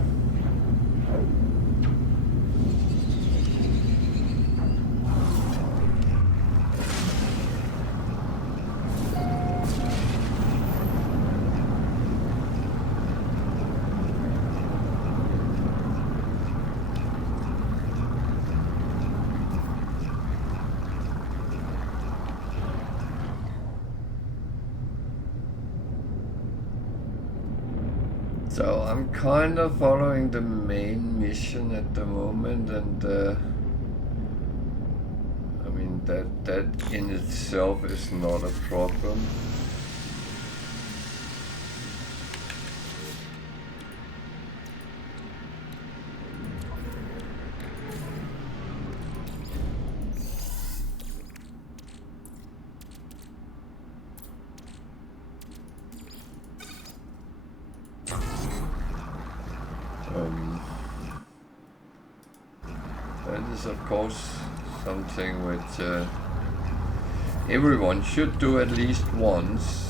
So I'm kind of following the main mission at the moment, and I mean that in itself is not a problem. That is of course something which everyone should do at least once.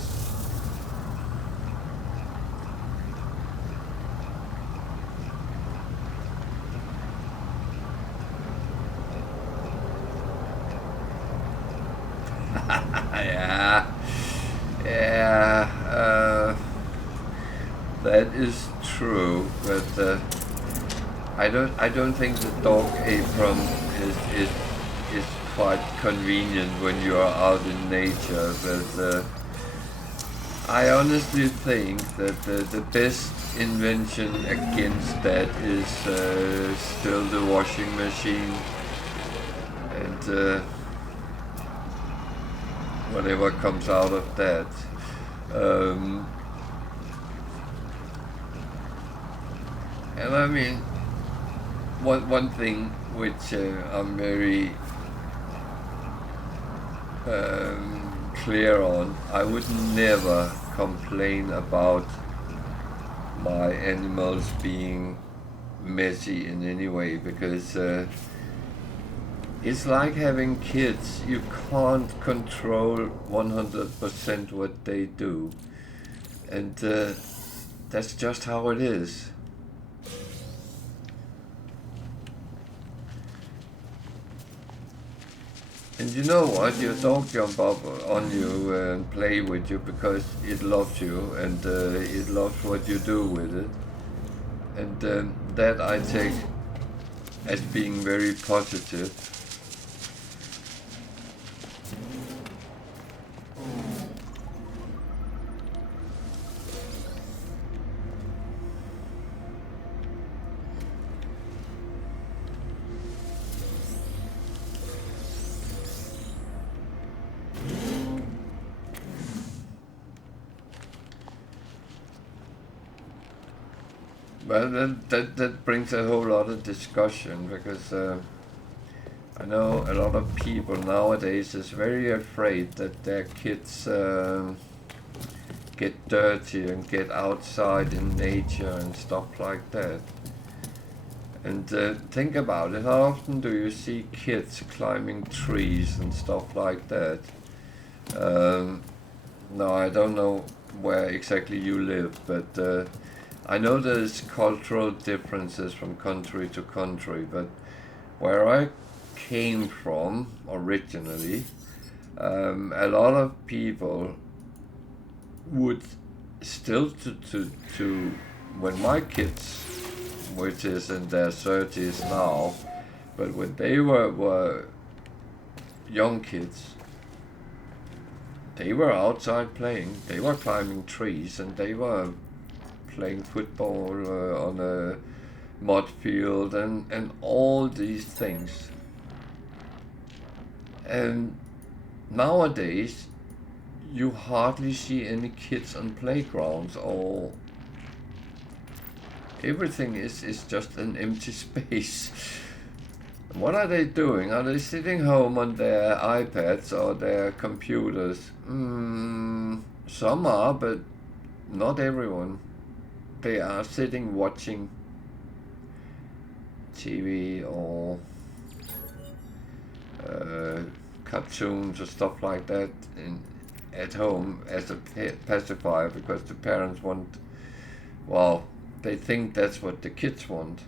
Yeah, yeah, that is true, but I don't think the dog apron is quite convenient when you are out in nature. But I honestly think that the best invention against that is still the washing machine and whatever comes out of that. Um, and I mean, one thing which I'm very clear on, I would never complain about my animals being messy in any way, because it's like having kids. You can't control 100% what they do, and that's just how it is. And you know what? Your dog jump up on you and play with you because it loves you and it loves what you do with it. And that I take as being very positive. Well, that brings a whole lot of discussion, because I know a lot of people nowadays is very afraid that their kids get dirty and get outside in nature and stuff like that. And think about it, how often do you see kids climbing trees and stuff like that? No, I don't know where exactly you live, but I know there's cultural differences from country to country, but where I came from originally, a lot of people would still to when my kids, which is in their 30s now, but when they were young kids, they were outside playing, they were climbing trees, and they were playing football on a mud field and all these things. And nowadays you hardly see any kids on playgrounds, or everything is just an empty space. What are they doing? Are they sitting home on their iPads or their computers? Some are, but not everyone. They are sitting watching TV or cartoons or stuff like that at home as a pacifier, because the parents want, well, they think that's what the kids want.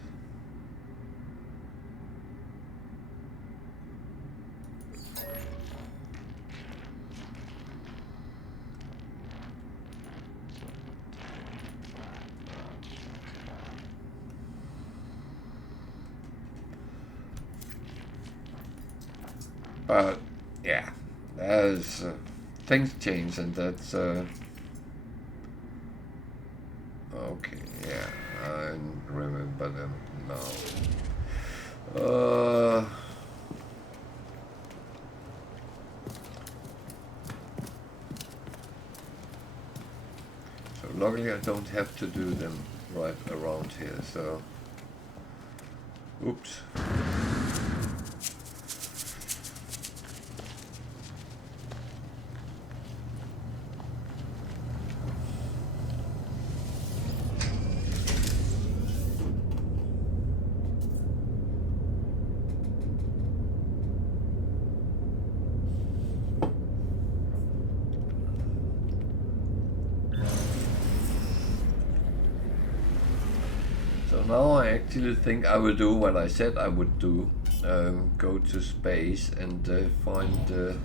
But yeah, as things change, and that's okay. Yeah, I remember them now. So luckily I don't have to do them right around here. So, oops. Now I actually think I will do what I said I would do, go to space and find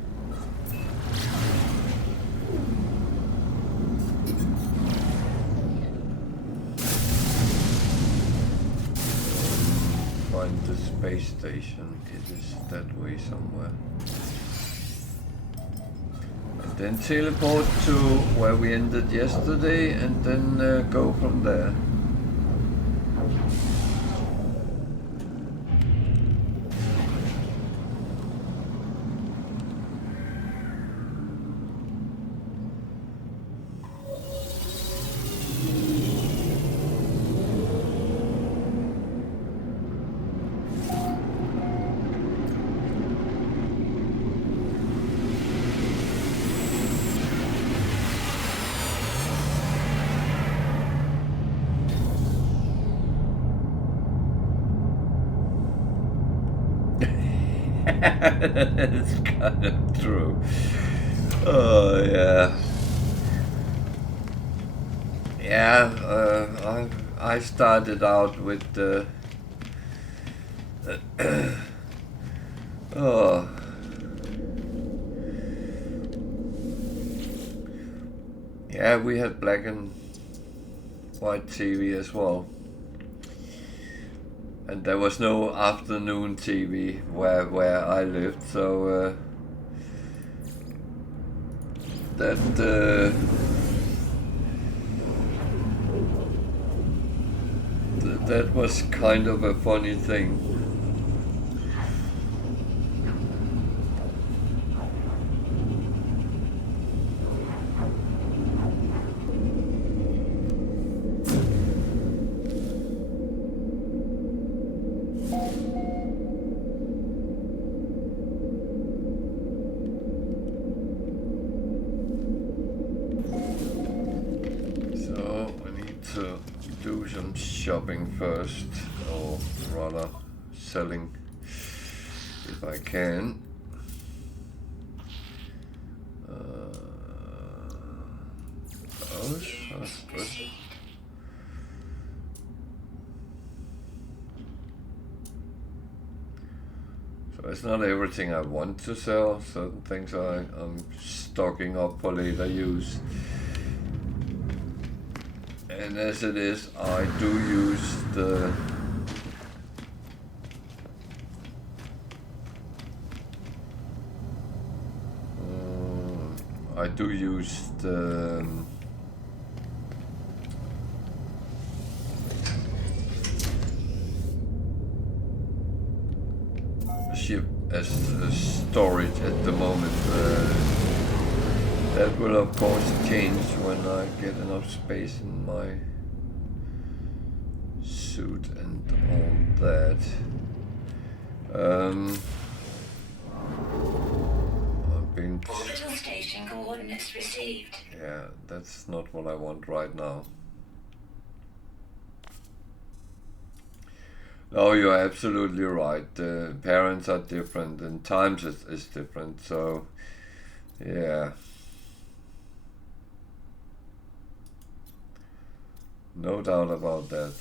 find the space station. It is that way somewhere. And then teleport to where we ended yesterday and then go from there. It's kind of true. Oh yeah. Yeah, I started out with the oh yeah, we had black and white TV as well. And there was no afternoon TV where I lived, so that was kind of a funny thing. Shopping first, or rather selling if I can. That's good. So it's not everything I want to sell. Certain things I'm stocking up for later use. And as it is, I do use the ship as storage at the moment. That will of course change when I get enough space in my suit and all that. I've been... Orbital station coordinates received. Yeah, that's not what I want right now. No, you're absolutely right. Parents are different and times is different, so yeah. No doubt about that.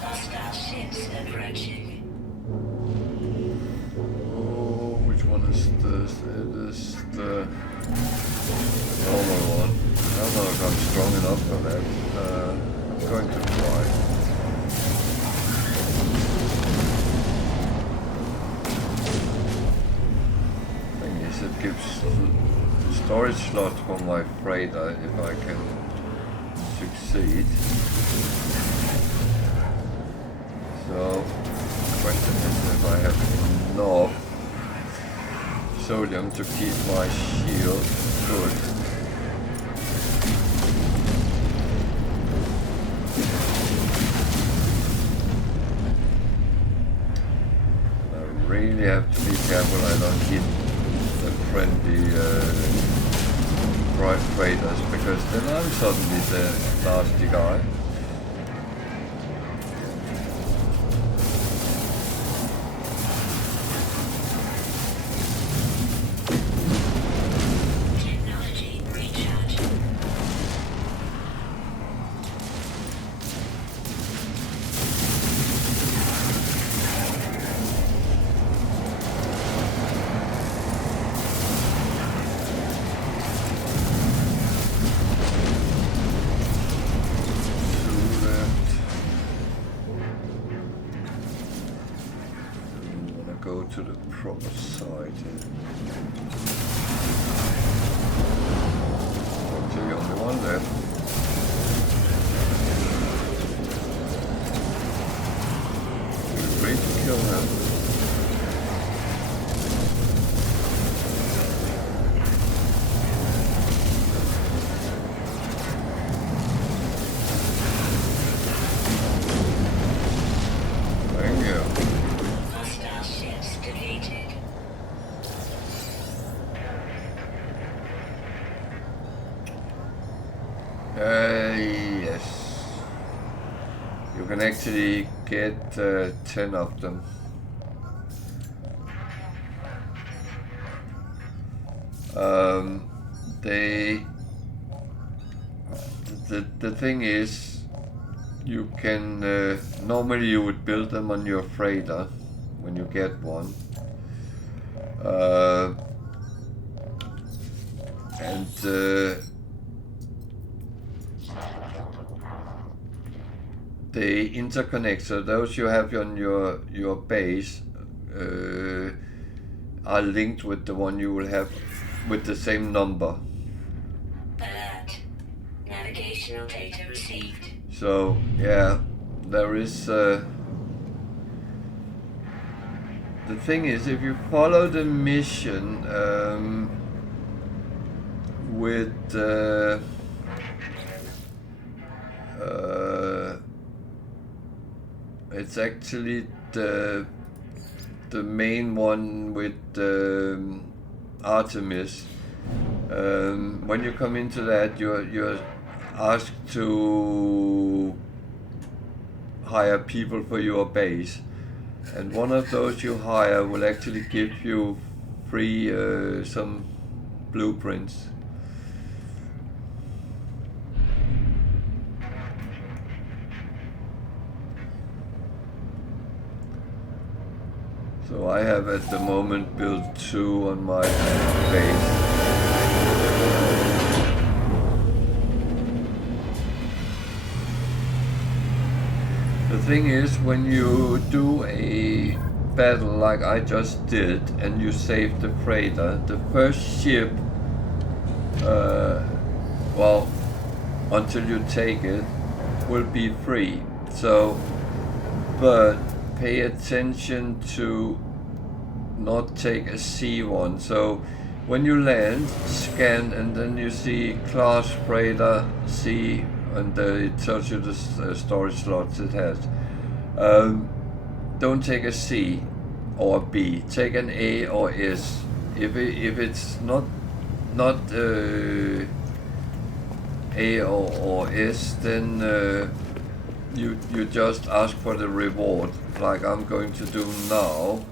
Hostile ships approaching. It is the normal one. I don't know if I'm strong enough for that. I'm going to try. Thing is, it gives storage slots for my freighter if I can succeed. So, the question is if I have enough sodium to keep my shield good. I really have to be careful I don't hit the friendly prime traders, because then I'm suddenly the nasty guy. to the proper side here. Actually, only one left. We're ready to kill him. Yes. You can actually get 10 of them. The thing is, you can normally you would build them on your freighter when you get one. They interconnect, so those you have on your base are linked with the one you will have with the same number. Alert. Navigational data received. So yeah, there is. The thing is, if you follow the mission with it's actually the main one with Artemis. When you come into that, you're asked to hire people for your base, and one of those you hire will actually give you free some blueprints. So I have at the moment built 2 on my base. The thing is, when you do a battle like I just did and you save the freighter, the first ship, well, until you take it, will be free. So, but pay attention to not take a C1. So when you land, scan, and then you see class freighter C, and it tells you the storage slots it has. Don't take a C or a B. Take an A or S. If it's not A or S, then you just ask for the reward, like I'm going to do now.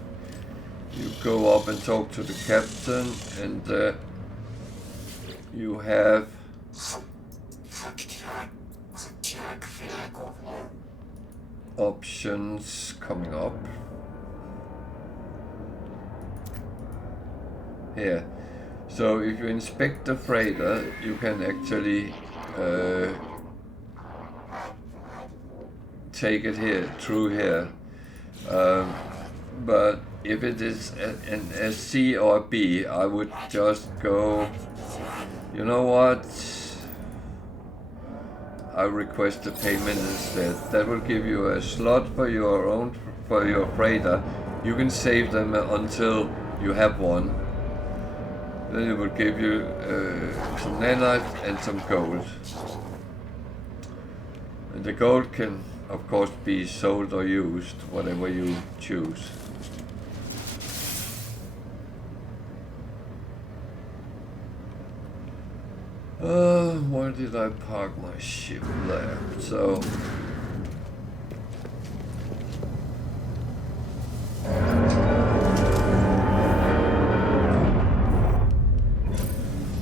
You go up and talk to the captain, and you have options coming up here. So if you inspect the freighter, you can actually take it here, through here. But if it is a C or a B, I would just go, you know what, I request a payment instead. That will give you a slot for your freighter. You can save them until you have one. Then it will give you some nanite and some gold. And the gold can, of course, be sold or used, whatever you choose. Where did I park my ship? There. So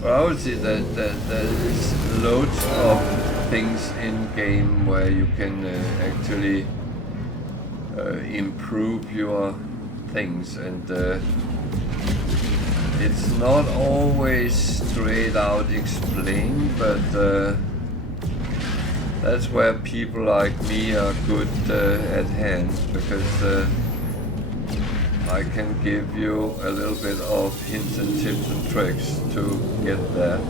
I would say that there is loads of things in game where you can actually improve your things, and it's not always straight out explained, but that's where people like me are good at hand, because I can give you a little bit of hints and tips and tricks to get there.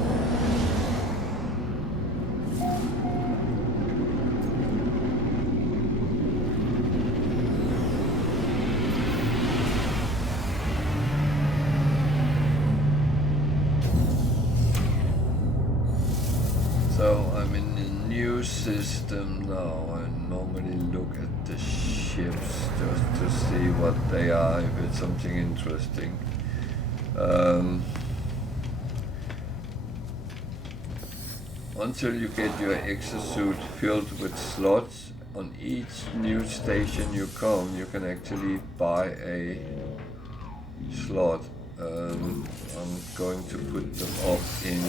So I'm in a new system now. I normally look at the ships just to see what they are, if it's something interesting. Until you get your exosuit filled with slots, on each new station you come, you can actually buy a slot. I'm going to put them up in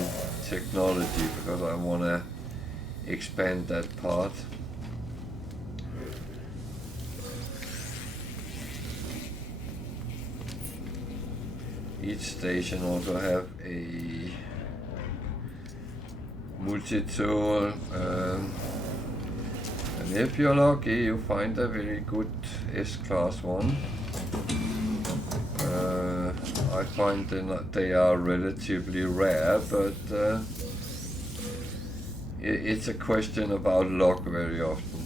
technology because I want to expand that part. Each station also have a multi-tool, and if you're lucky you find a very good S-class one. I find they are relatively rare, but it's a question about luck very often.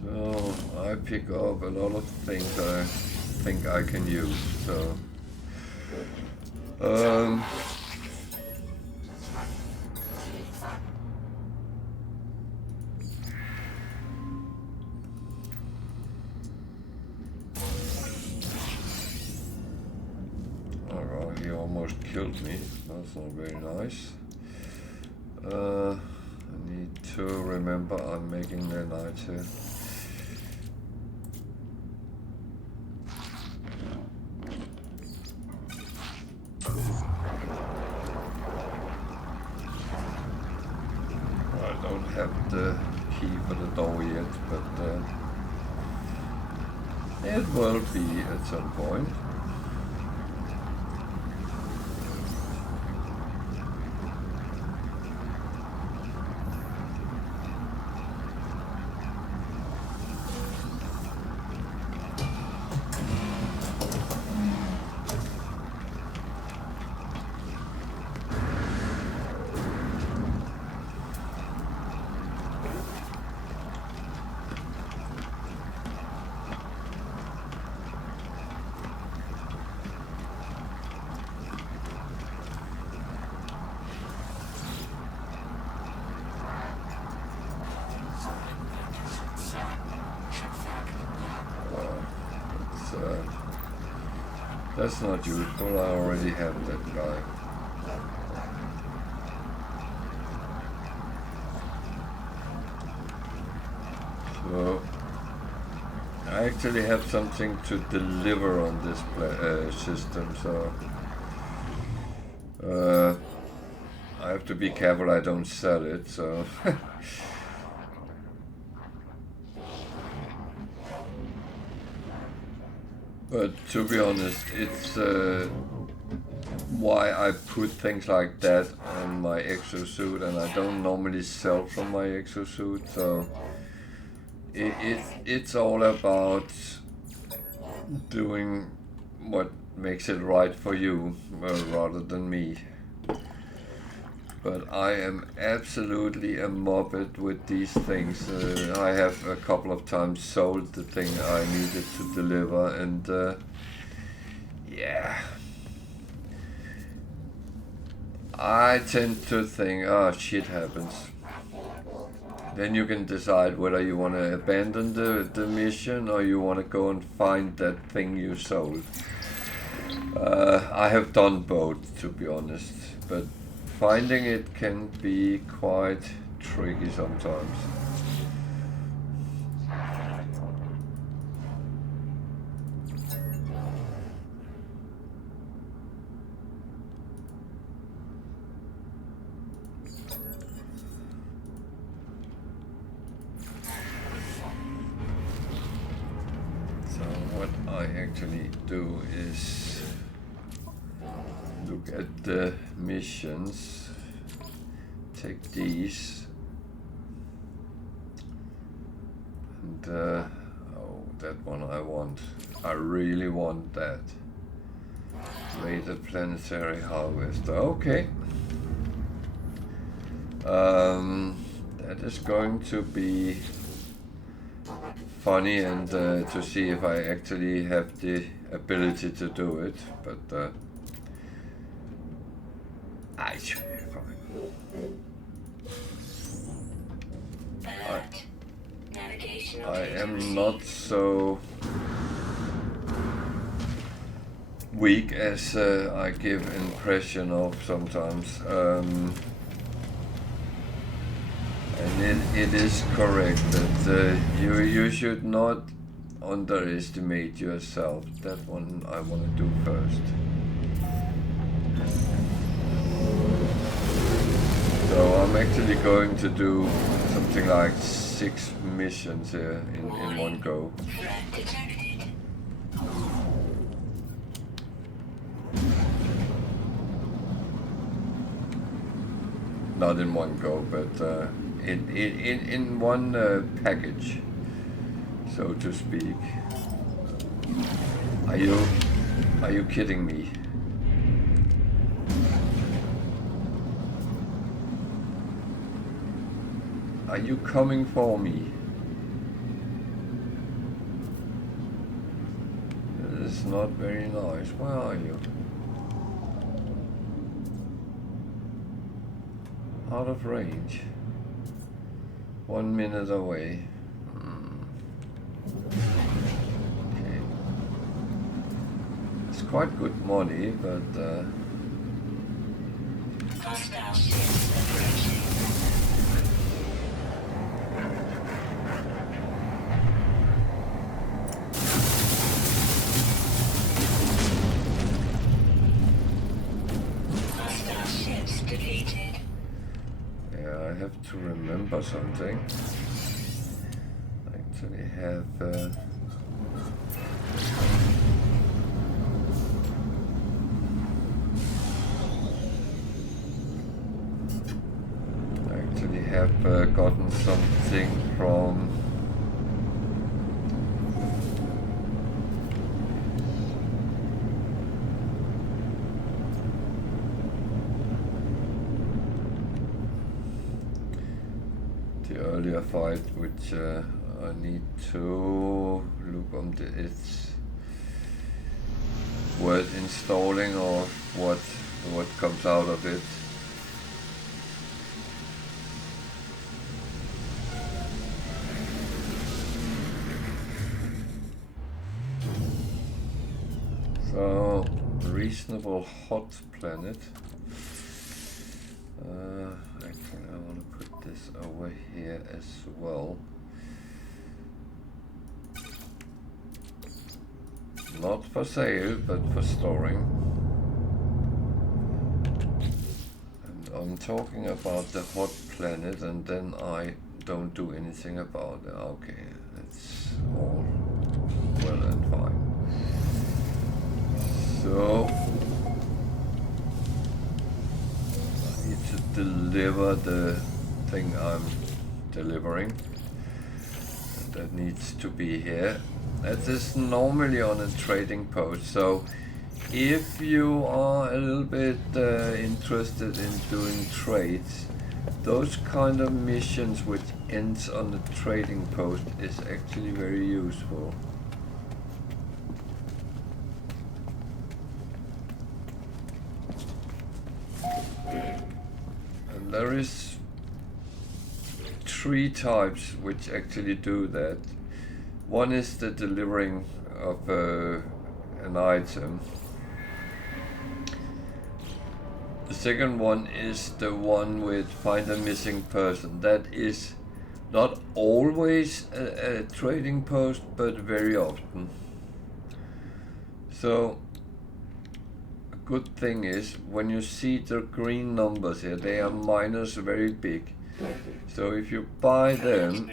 So I pick up a lot of things I think I can use. So alright, he almost killed me. That's not very nice. I need to remember I'm making the night here. I don't have the key for the door yet, but it will be at some point. That's not useful, I already have that guy. So I actually have something to deliver on this system, so I have to be careful I don't sell it, so but to be honest, it's why I put things like that on my exosuit, and I don't normally sell from my exosuit, so it's all about doing what makes it right for you rather than me. But I am absolutely a muppet with these things. I have a couple of times sold the thing I needed to deliver, and yeah, I tend to think, oh, shit happens. Then you can decide whether you want to abandon the mission or you want to go and find that thing you sold. I have done both, to be honest, but finding it can be quite tricky sometimes. So what I actually do is look at the missions, take these, and oh, that one I want. I really want that. Rated planetary harvester. Okay. That is going to be funny, and to see if I actually have the ability to do it, but I should be fine. I am not so weak as I give impression of sometimes. And it is correct that you should not underestimate yourself. That one I want to do first. So I'm actually going to do something like 6 missions here in one go. Not in one go, but in one package, so to speak. Are you kidding me? Are you coming for me? This is not very nice. Where are you? Out of range. 1 minute away. Okay. It's quite good money, but hostile ships approaching. Hostile ships defeated. yeah, I have to remember something. I actually have gotten something from the earlier fight, which I need to look on it's worth installing or what comes out of it. So, reasonable hot planet. Actually, I want to put this over here as well. Not for sale, but for storing. And I'm talking about the hot planet, and then I don't do anything about it. Okay, it's all well and fine. So I need to deliver the thing I'm delivering. And that needs to be here. That is normally on a trading post. So if you are a little bit interested in doing trades, those kind of missions which ends on the trading post is actually very useful. There is 3 types which actually do that. One is the delivering of an item. The second one is the one with find a missing person. That is not always a trading post, but very often. So good thing is when you see the green numbers here, they are minus very big. So if you buy them,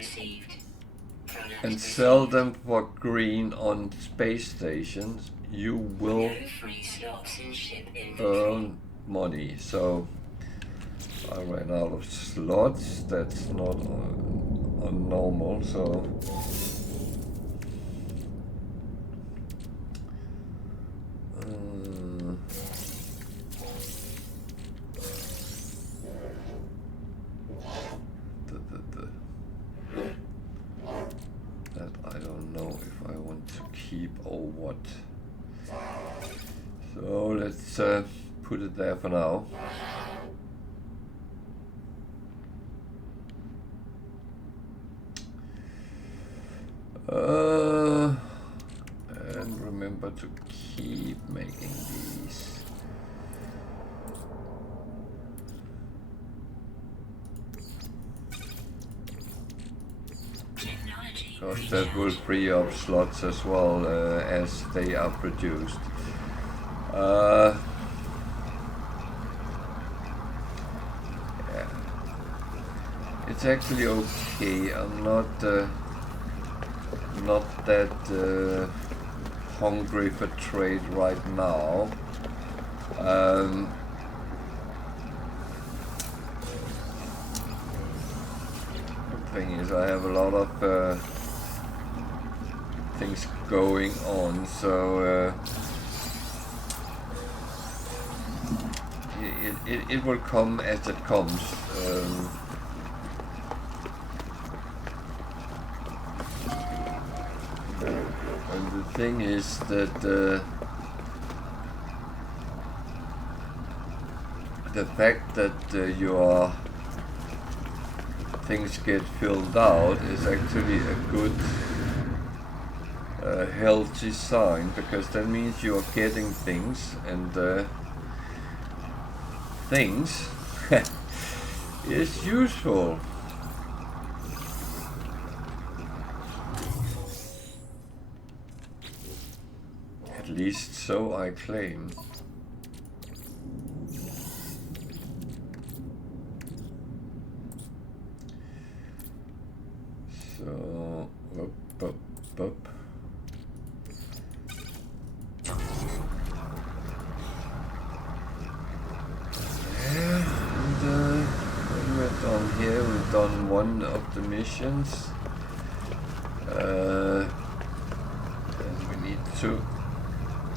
and sell them for green on space stations, you will No free slots in ship inventory. earn money. So I ran out of slots. That's not on normal. So that I don't know if I want to keep or what. So let's put it there for now. And remember to keep making these. Technology Because that will free up slots as well as they are produced. Yeah. It's actually okay. I'm not that hungry for trade right now. The thing is, I have a lot of things going on, so it will come as it comes. And the thing is that the fact that your things get filled out is actually a good healthy sign, because that means you are getting things, and things is useful. At least so I claim. So, up. Yeah, and when we're done here, we've done one of the missions. And we need to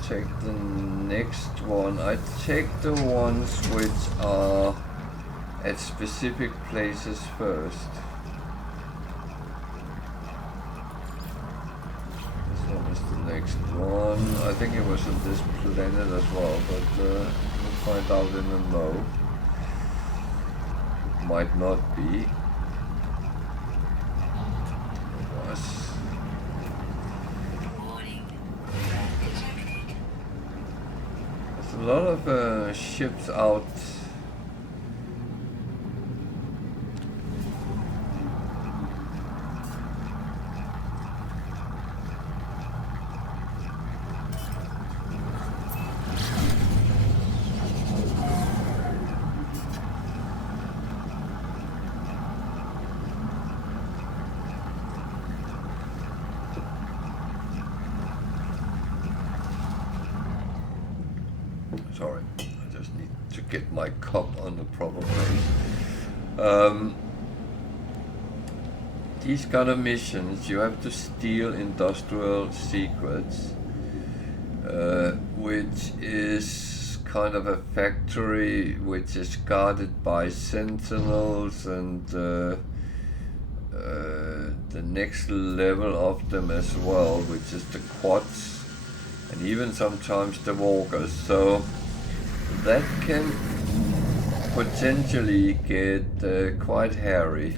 check the next one. I check the ones which are at specific places first. This one is the next one. I think it was on this planet as well, but we'll find out in a mo. It might not be. It was. There's a lot of ships out. Sorry, I just need to get my cup on the proper place. These kind of missions, you have to steal industrial secrets, which is kind of a factory which is guarded by sentinels, and the next level of them as well, which is the quads, and even sometimes the walkers. So that can potentially get quite hairy,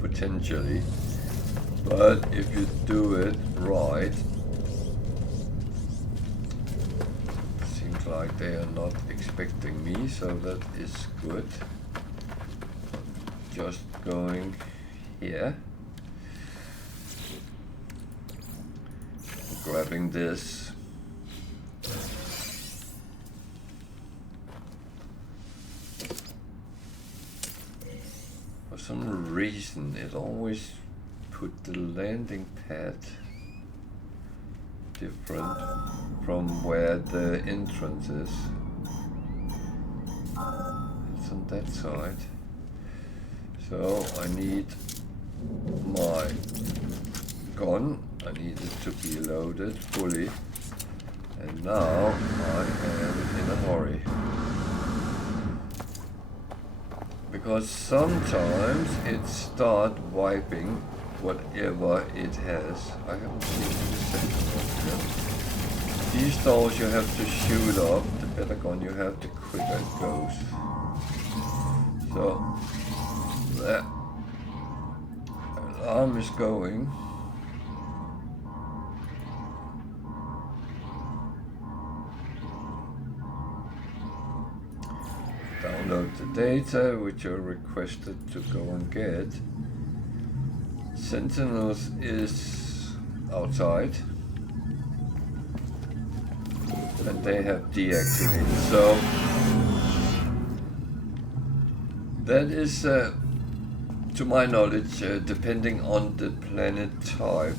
potentially, but if you do it right, seems like they are not expecting me, so that is good. Just going here, grabbing this. For some reason it always put the landing pad different from where the entrance is. It's on that side. So I need my gun. I need it to be loaded fully. And now I am in a hurry. Because sometimes it starts wiping whatever it has. I haven't seen the sentinels yet. These doors you have to shoot up. The better gun you have, the quicker it goes. So that alarm is going. Download the data which you're requested to go and get. Sentinels is outside and they have deactivated. So that is, to my knowledge, depending on the planet type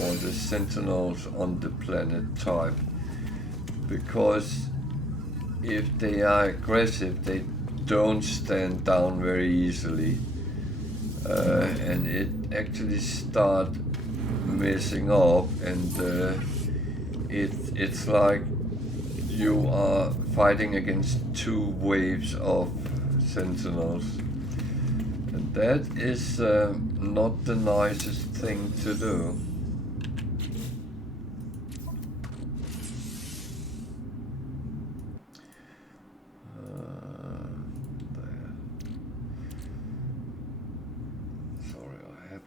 or the sentinels on the planet type, because if they are aggressive, they don't stand down very easily, and it actually start messing up, and it's like you are fighting against two waves of sentinels, and that is not the nicest thing to do.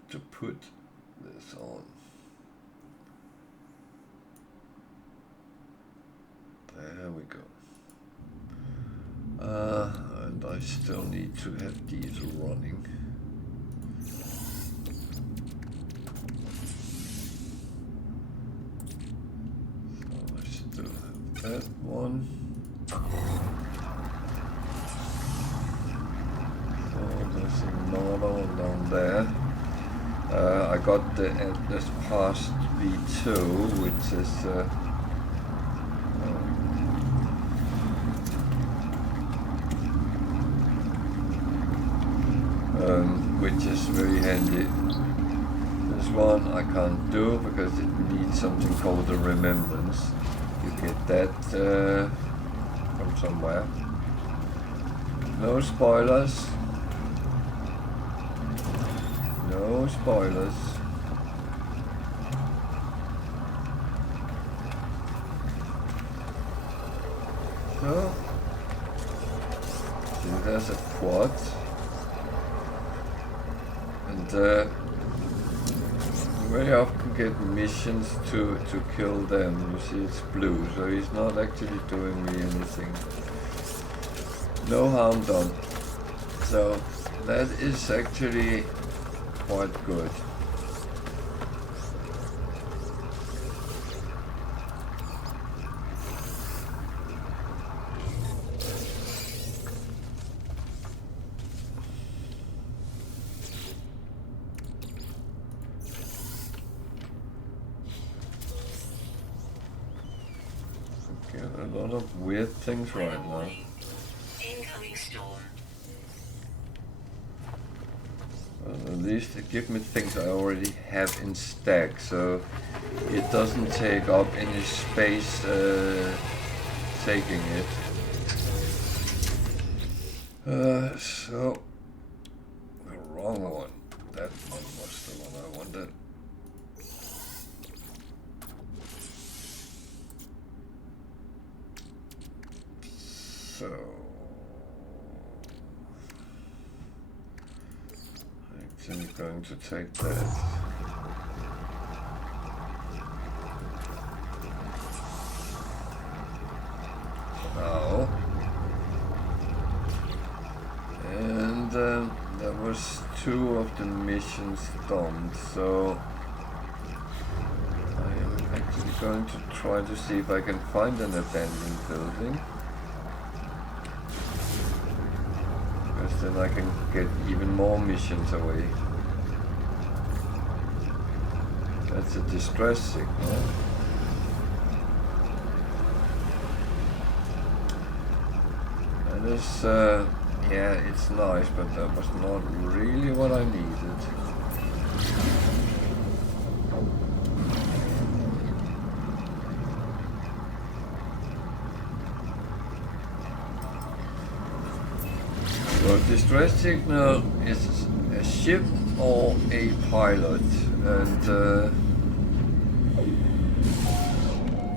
To put this on. There we go. And I still need to have these running. So I still have that one. So there's another one down there. I got the Atlas past V2, which is which is very handy. This one I can't do because it needs something called a remembrance. You get that from somewhere. No spoilers. No spoilers. So, there's a quad, and very often get missions to kill them. You see it's blue, so he's not actually doing me anything. No harm done. So that is actually quite good. Okay, a lot of weird things right now. Incoming storm. At least it gives me things I already have in stack, so it doesn't take up any space taking it. So the wrong one. That one was the one I wanted. So I'm going to take that. Now, and there was 2 of the missions done, so I am actually going to try to see if I can find an abandoned building. Then I can get even more missions away. That's a distress signal. That is, yeah, it's nice, but that was not really what I needed. So distress signal is a ship or a pilot, and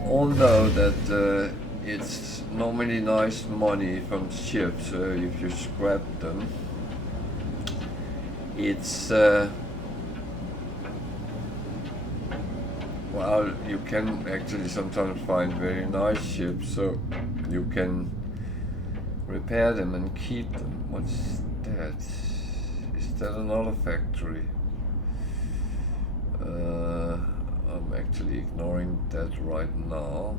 all know that it's normally nice money from ships if you scrap them. It's well, you can actually sometimes find very nice ships, so you can repair them and keep them. What's that? Is that another factory? I'm actually ignoring that right now.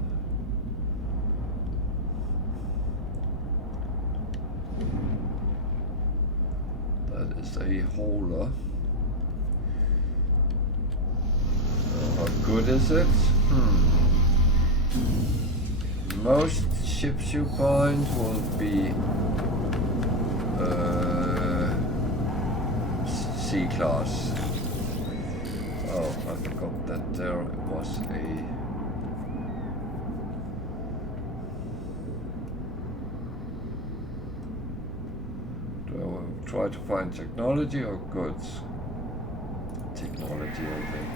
That is a hauler. How good is it? Most ships you find will be C-class. Oh, I forgot that there was a... Do I try to find technology or goods? Technology, I think.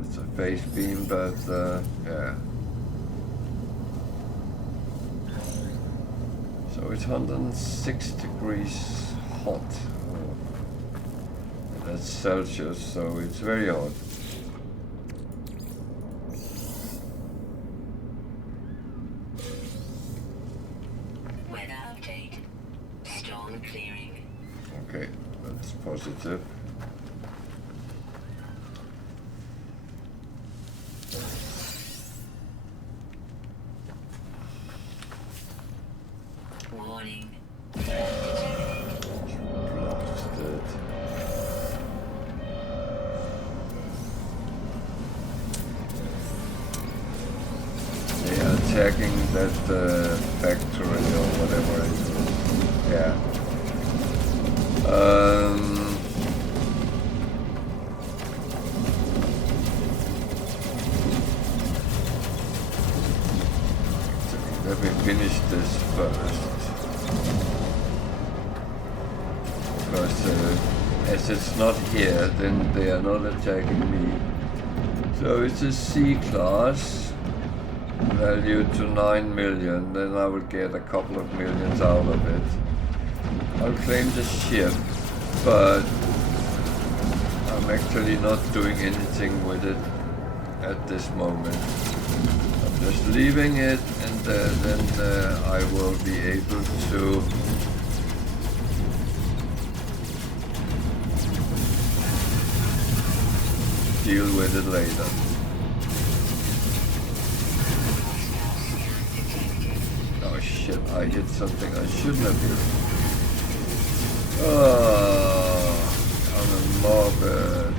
It's a phase beam, but yeah. So it's 106 degrees hot. Oh. That's Celsius, so it's very hot. Weather update. Storm clearing. Okay, that's positive. Warning. Blasted. They are attacking that factory or whatever it is. Yeah. Let me finish this first. Because as it's not here, then they are not attacking me. So it's a C-class, valued to 9 million, then I will get a couple of millions out of it. I'll claim the ship, but I'm actually not doing anything with it at this moment. I'm just leaving it, and then I will be able to deal with it later. Oh shit, I hit something I shouldn't have hit. Oh, I'm a morbid.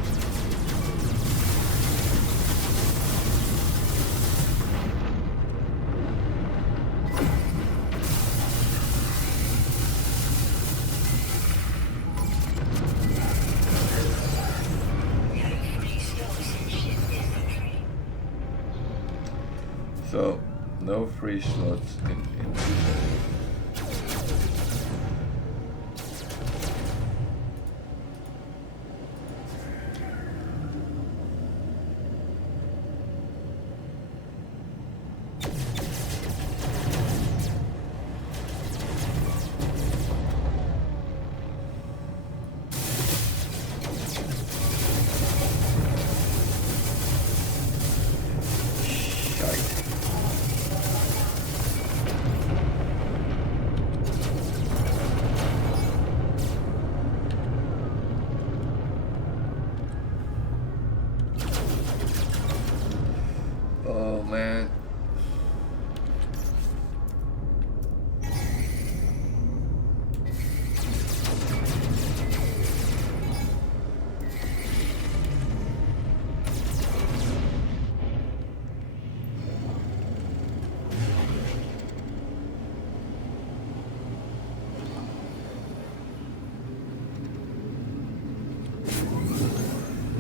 So, no free slots in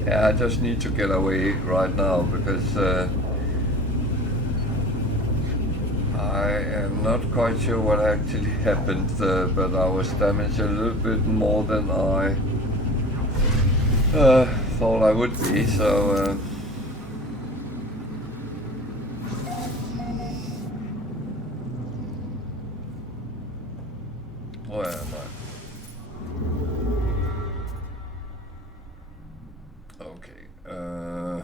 Yeah, I just need to get away right now because I am not quite sure what actually happened, but I was damaged a little bit more than I thought I would be, so where am I? Okay, I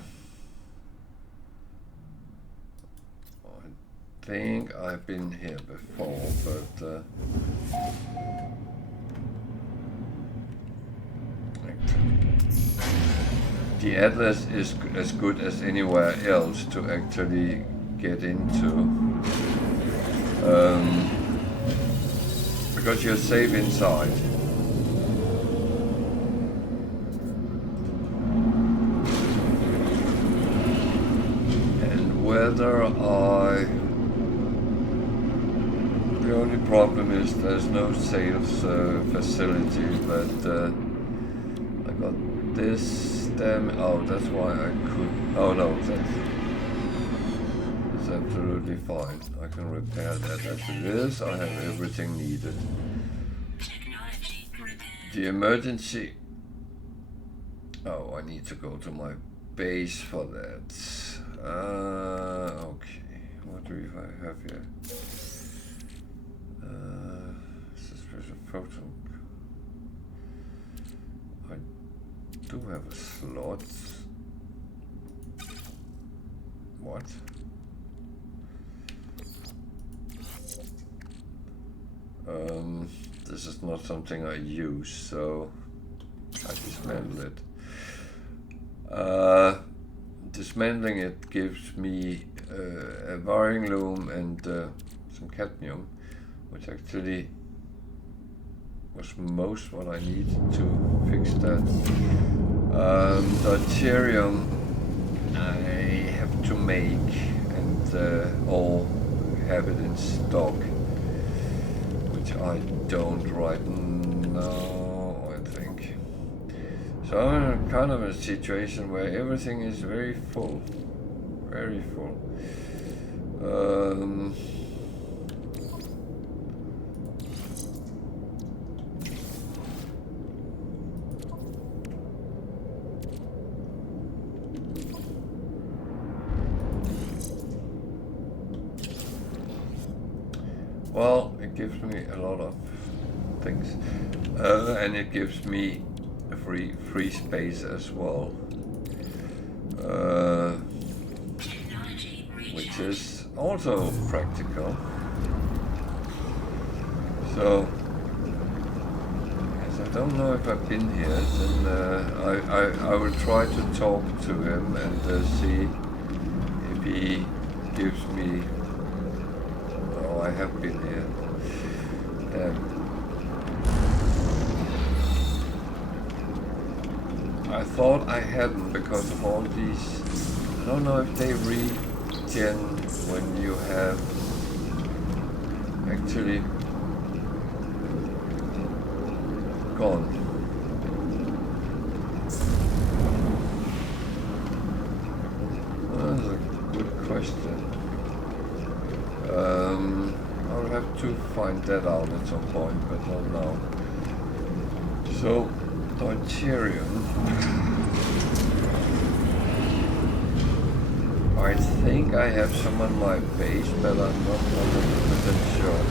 think I've been here before, but the atlas is as good as anywhere else to actually get into, because you're safe inside. And whether the only problem is there's no sales facility, but I got this. Oh, that's why I could. Oh no, that's absolutely fine. I can repair that as it is. I have everything needed. The emergency. Oh, I need to go to my base for that. Okay. What do we have here? Suspicious proton. I do have a slot. What? This is not something I use, so I dismantle it. Dismantling it gives me a wiring loom and some cadmium, which actually was most what I needed to fix that. Deuterium I have to make and or have it in stock, which I don't right now, I think. So I'm in kind of a situation where everything is very full, very full. Well, it gives me a lot of things, and it gives me free space as well, which is also practical. So, as I don't know if I've been here, then I will try to talk to him and see if he gives me. Oh, I have been here. I thought I hadn't because of all these. I don't know if they regen when you have actually gone. That's a good question. I'll have to find that out at some point, but not now. So, deuterium. I think I have some on my base, but I'm not 100% sure.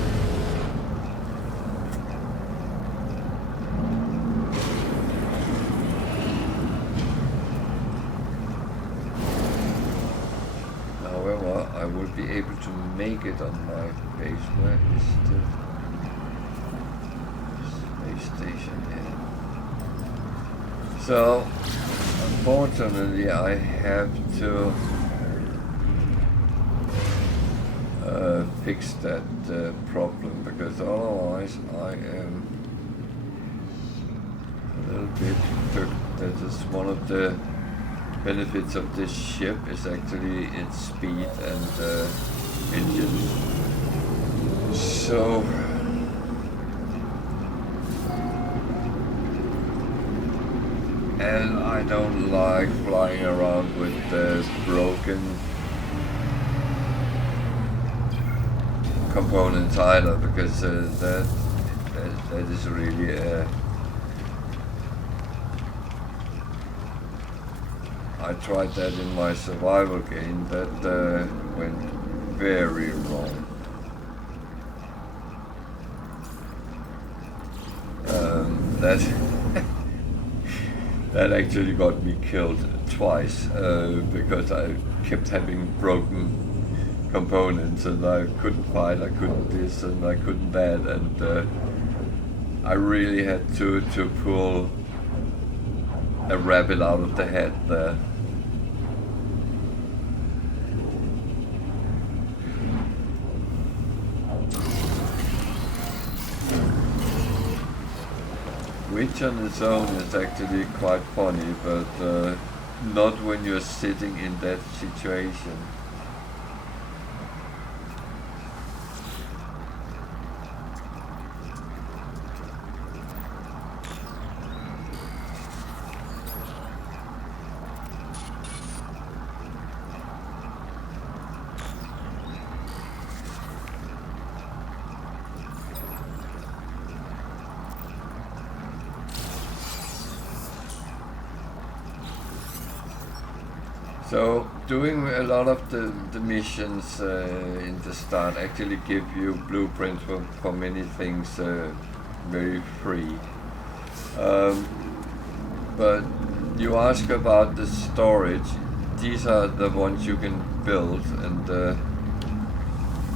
However, I will be able to make it on my base. Where is the space station here? So, unfortunately, I have to fix that problem, because otherwise I am a little bit cooked. That is one of the benefits of this ship, is actually its speed and engines. So And I don't like flying around with the broken components either, because that is really I tried that in my survival game. That went very wrong. That that actually got me killed twice because I kept having broken components, and I couldn't fight, I couldn't this, and I couldn't that, and I really had to pull a rabbit out of the hat there. Which on its own is actually quite funny, but not when you're sitting in that situation. So doing a lot of the missions in the start actually give you blueprints for many things very free. But you ask about the storage. These are the ones you can build, and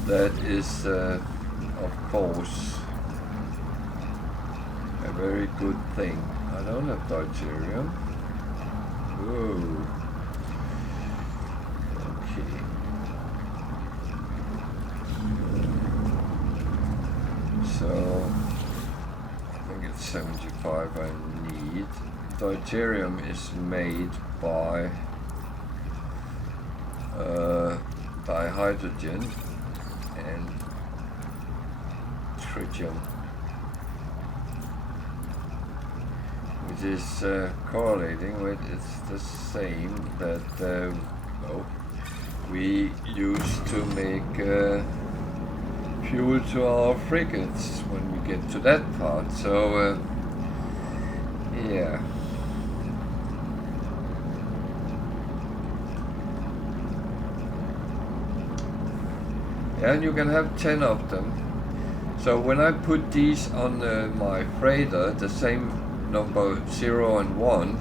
that is of course a very good thing. I don't have deuterium. Whoa. So I think it's 75 I need. Deuterium is made by dihydrogen and tritium, which is correlating with it's the same that we use to make fuel to our frigates when we get to that part. So yeah. And you can have 10 of them. So when I put these on my freighter, the same number 0 and 1,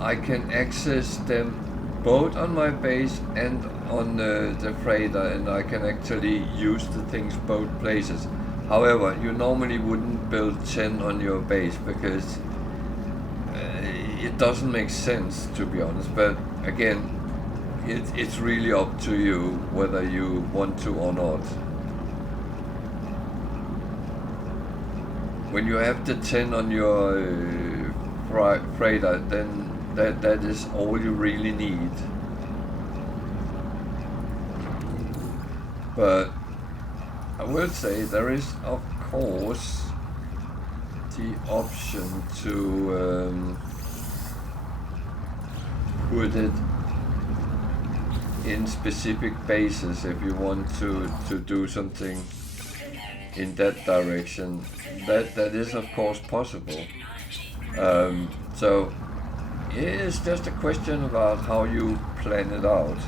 I can access them both on my base and on the freighter, and I can actually use the things both places. However, you normally wouldn't build 10 on your base because it doesn't make sense, to be honest. But again, it's really up to you whether you want to or not. When you have the 10 on your freighter, then that is all you really need. But I will say there is of course the option to put it in specific bases if you want to do something in that direction. That is of course possible. So it is just a question about how you plan it out.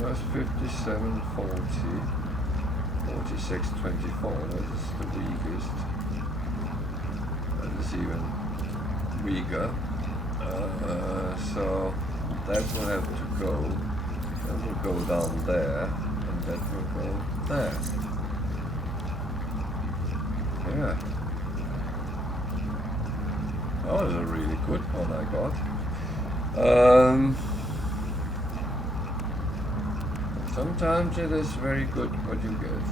That's 57, 40, 46, 24, that is the weakest. That is even weaker. So that will have to go. That will go down there, and that will go there. Yeah. That was a really good one I got. Sometimes it is very good what you get.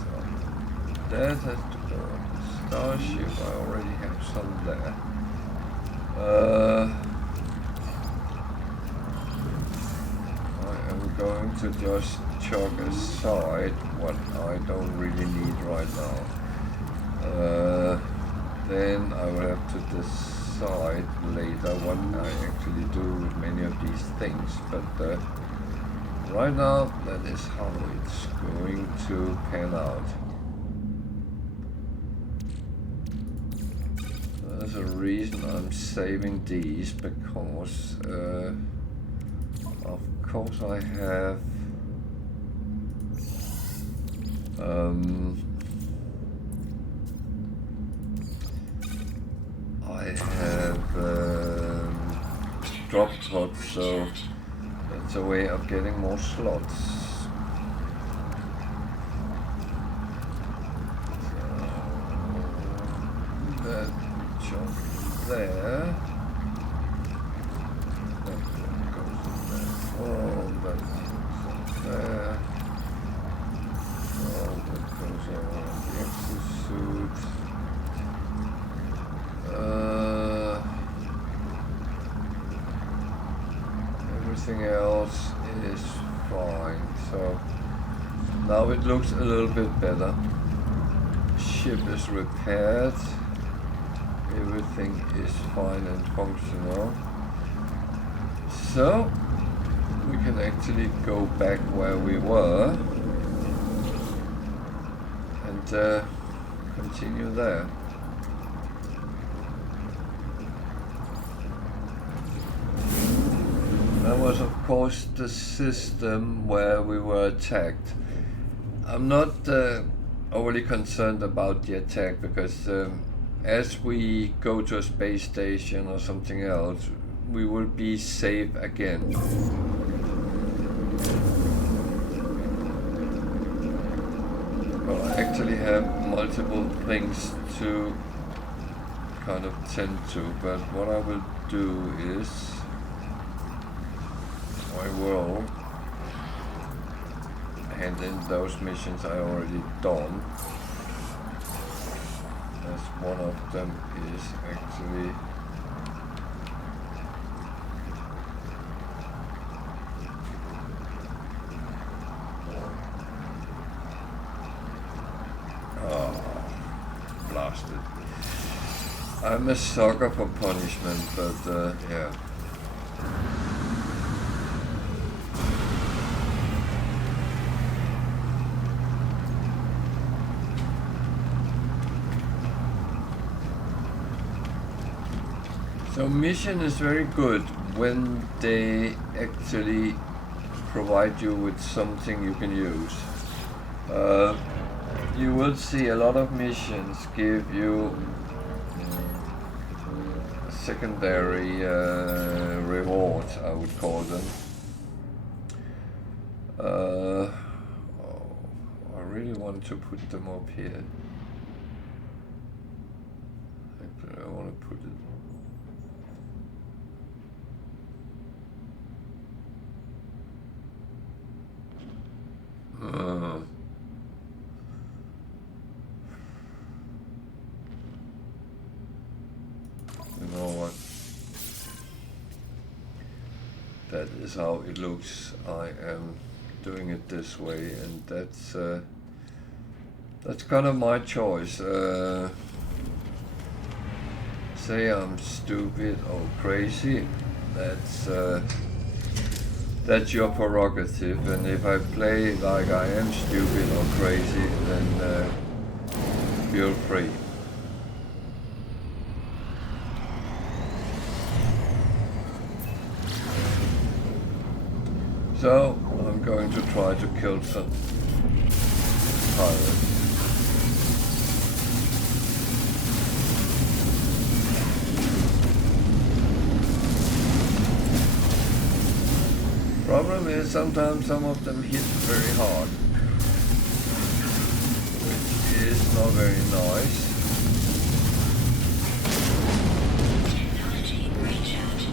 So that has to go on the starship. I already have some there. I am going to just chalk aside what I don't really need right now. Then I will have to decide later what I actually do with many of these things, but right now that is how it's going to pan out. There's a reason I'm saving these, because of course I have drop pods, so that's a way of getting more slots. So that jump there. That goes in there. Oh, that goes there. Oh, that goes around the exosuit. Everything else is fine, so now it looks a little bit better. Ship is repaired, everything is fine and functional, so we can actually go back where we were and continue there. That was of course the system where we were attacked. I'm not overly concerned about the attack, because as we go to a space station or something else, we will be safe again. Well, I actually have multiple things to kind of tend to, but what I will do is I will hand in those missions I already done, as one of them is actually blasted. I'm a sucker for punishment, but yeah. So mission is very good when they actually provide you with something you can use. You will see a lot of missions give you secondary rewards, I would call them. I really want to put them up here. Actually, I want to put it. You know what? That is how it looks. I am doing it this way, and that's kind of my choice. Say I'm stupid or crazy, that's your prerogative, and if I play like I am stupid or crazy, then feel free. So, I'm going to try to kill some pirates. Problem is, sometimes some of them hit very hard, which is not very nice. Technology recharge.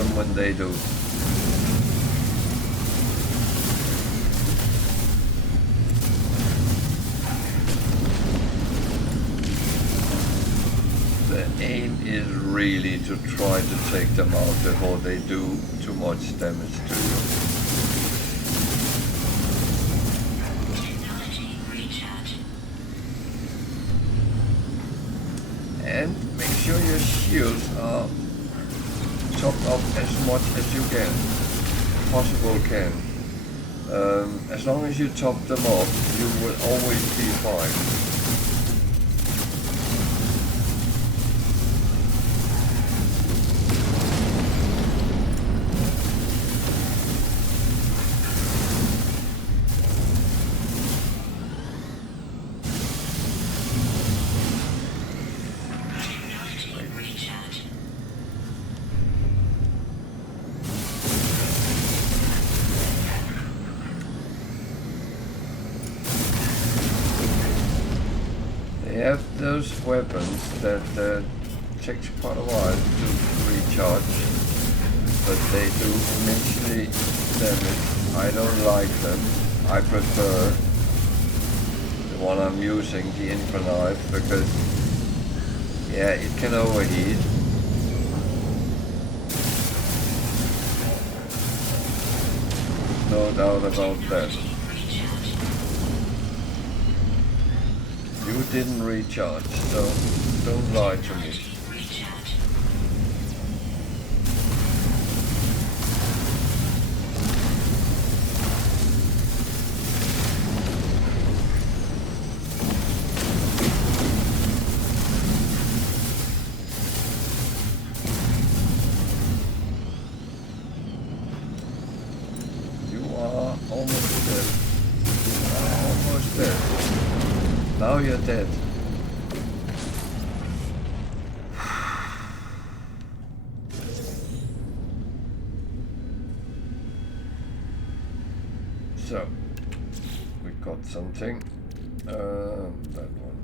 them when they do. The aim is really to try to take them out before they do too much damage to you. And make sure your shields are topped up as much as you can, can. As long as you top them up, you will always be fine. They have those weapons that takes quite a while to recharge, but they do immensely damage. I don't like them. I prefer the one I'm using, the Infinite, because yeah, it can overheat. No doubt about that. You didn't recharge, so don't lie to me. You are almost dead. You are almost dead. Now you're dead. So, we got something. That one.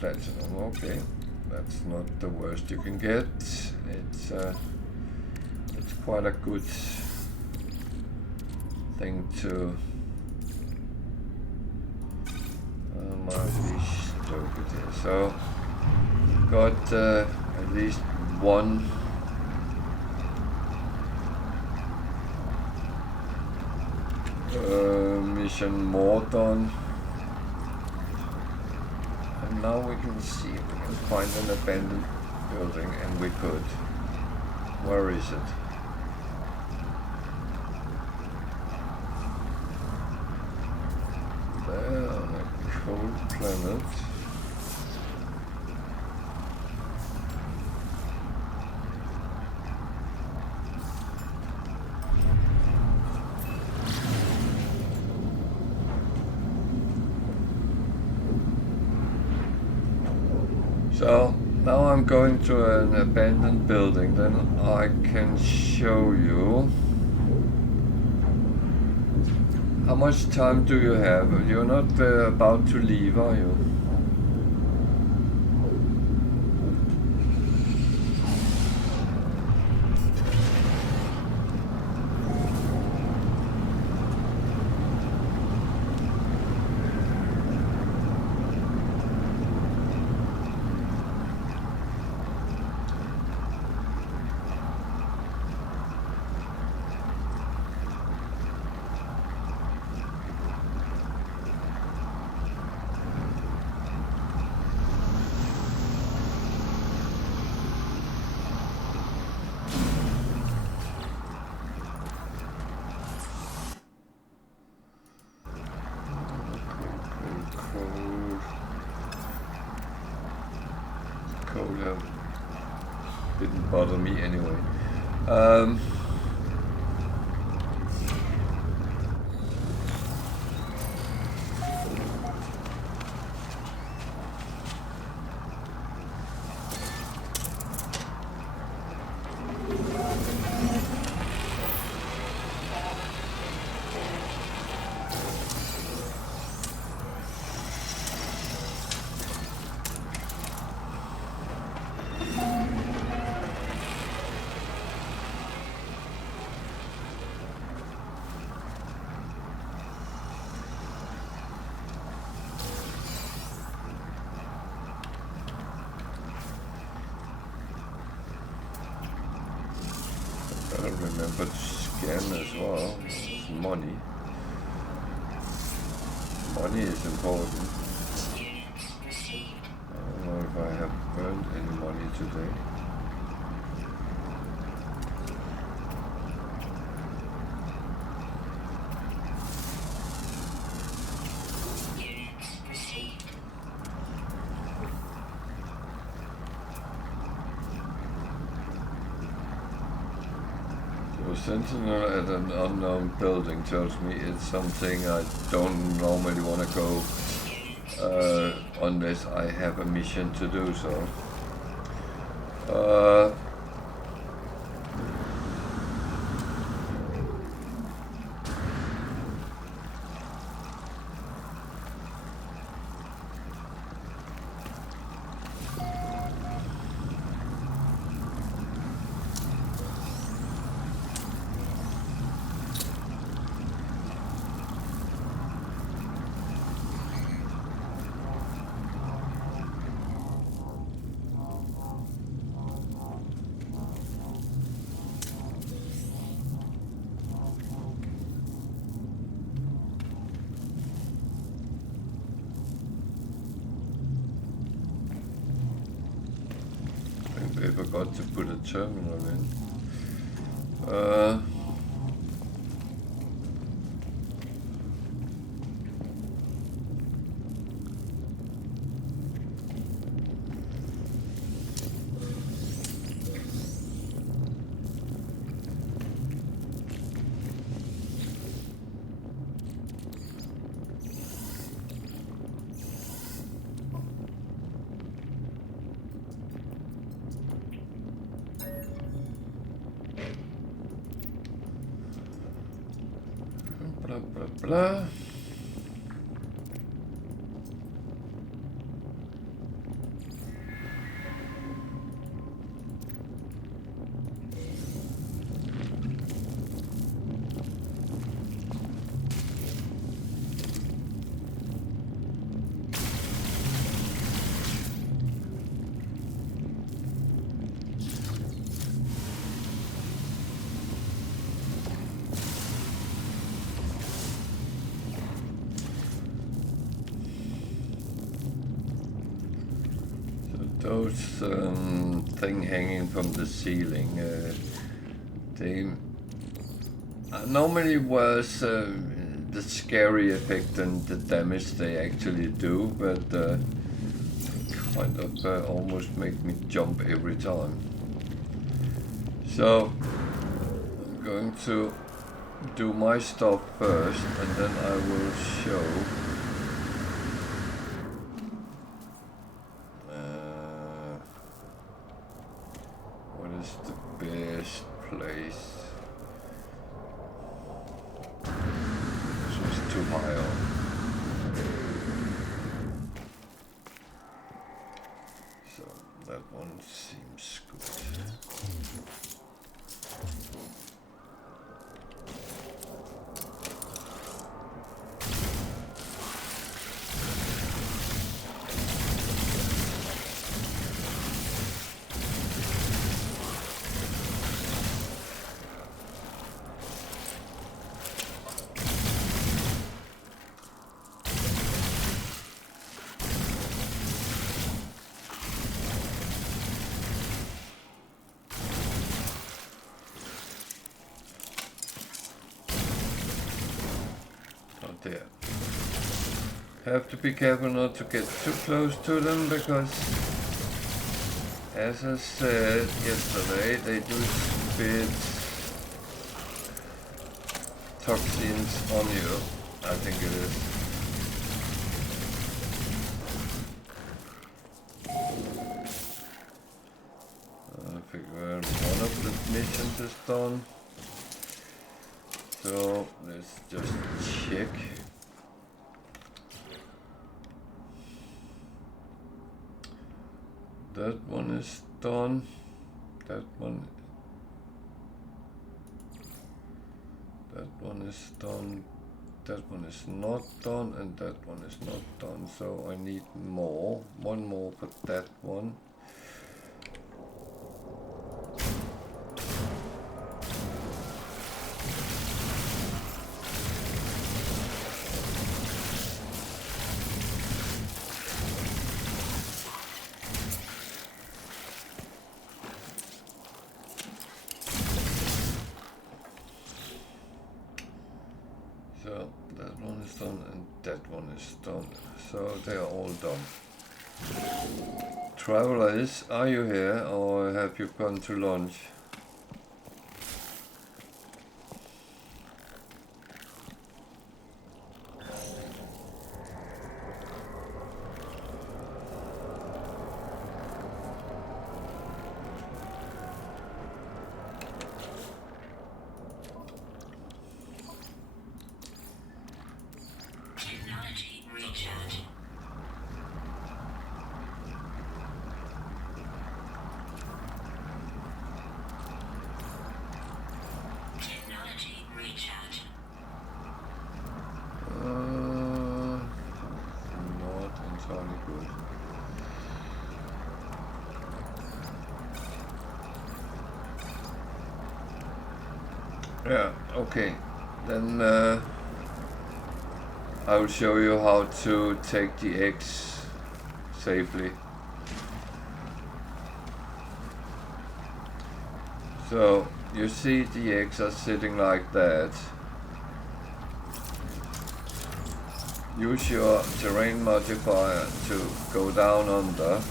Platinum, okay. That's not the worst you can get. It's quite a good thing to might be stupid here. So got at least one mission more done, and now we can see if we can find an abandoned building, and we could. Where is it? There on a cold planet. So now I'm going to an abandoned building, then I can show you. How much time do you have? You're not about to leave, are you? Didn't bother me anyway. remember to scan as well. It's money. Money is important. I don't know if I have earned any money today. Sentinel at an unknown building tells me it's something I don't normally want to go unless I have a mission to do so. I forgot to put a terminal in. Blah, blah, blah. Those thing hanging from the ceiling, they normally was the scary effect and the damage they actually do, but kind of almost make me jump every time. So I'm going to do my stuff first, and then I will show. There. Have to be careful not to get too close to them, because as I said yesterday, they do spit toxins on you, I think it is. I figure one of the missions is done. So let's just check. That one is done. That one is done. That one is not done, and that one is not done. So I need more. One more for that one. is done. So they are all done. Travelers, are you here or have you gone to lunch? Yeah, okay. Then I will show you how to take the eggs safely. So you see the eggs are sitting like that. Use your terrain modifier to go down under.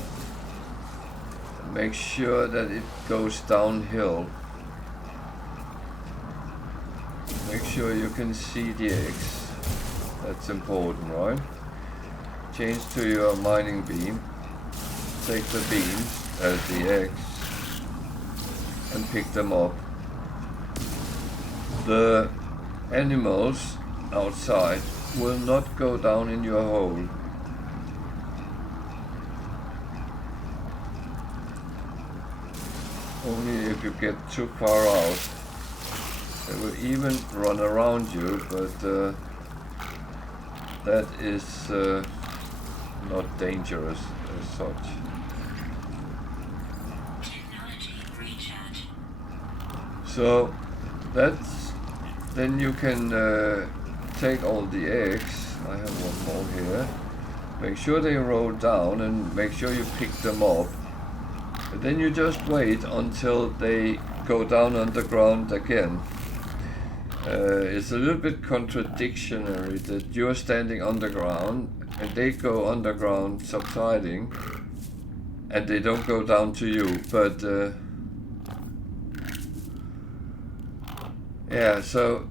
Make sure that it goes downhill. Make sure you can see the eggs. That's important, right? Change to your mining beam. Take the beams as the eggs and pick them up. The animals outside will not go down in your hole. Only if you get too far out. They will even run around you, but that is not dangerous as such. So that's then you can take all the eggs. I have one more here. Make sure they roll down and make sure you pick them up. But then you just wait until they go down underground again. It's a little bit contradictory that you're standing underground and they go underground subsiding and they don't go down to you, but yeah, so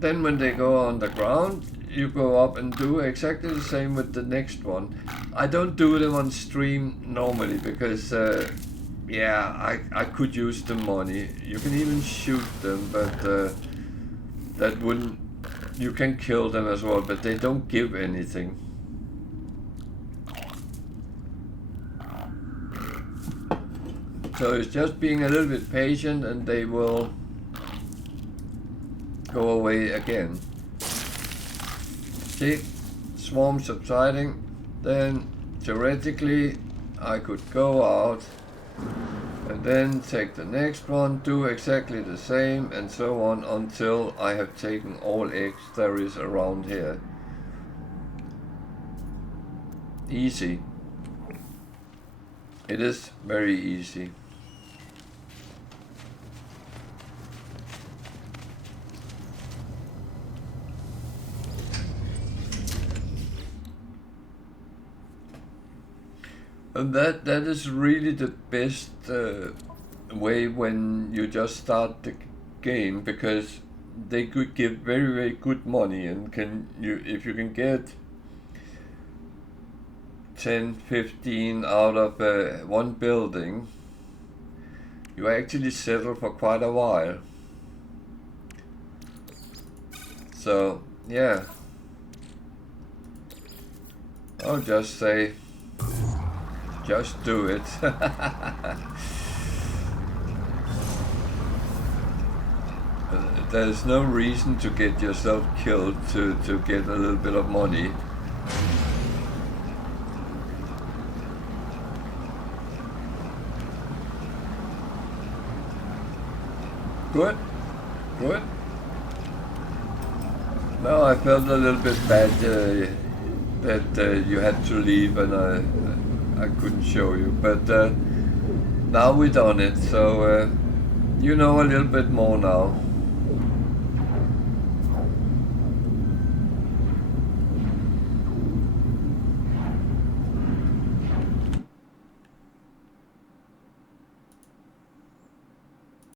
then when they go underground you go up and do exactly the same with the next one. I don't do them on stream normally because yeah, I could use the money. You can even shoot them, but that wouldn't, you can kill them as well, but they don't give anything. So it's just being a little bit patient and they will go away again. See, swarm subsiding, then theoretically I could go out and then take the next one, do exactly the same and so on until I have taken all eggs there is around here. Easy. It is very easy. And that is really the best way when you just start the game, because they could give very, very good money, and if you can get 10, 15 out of one building, you actually settle for quite a while. So yeah, I'll just say, just do it. There's no reason to get yourself killed to get a little bit of money. Good, good. No, I felt a little bit bad that you had to leave and I couldn't show you, but now we done it, so you know a little bit more now.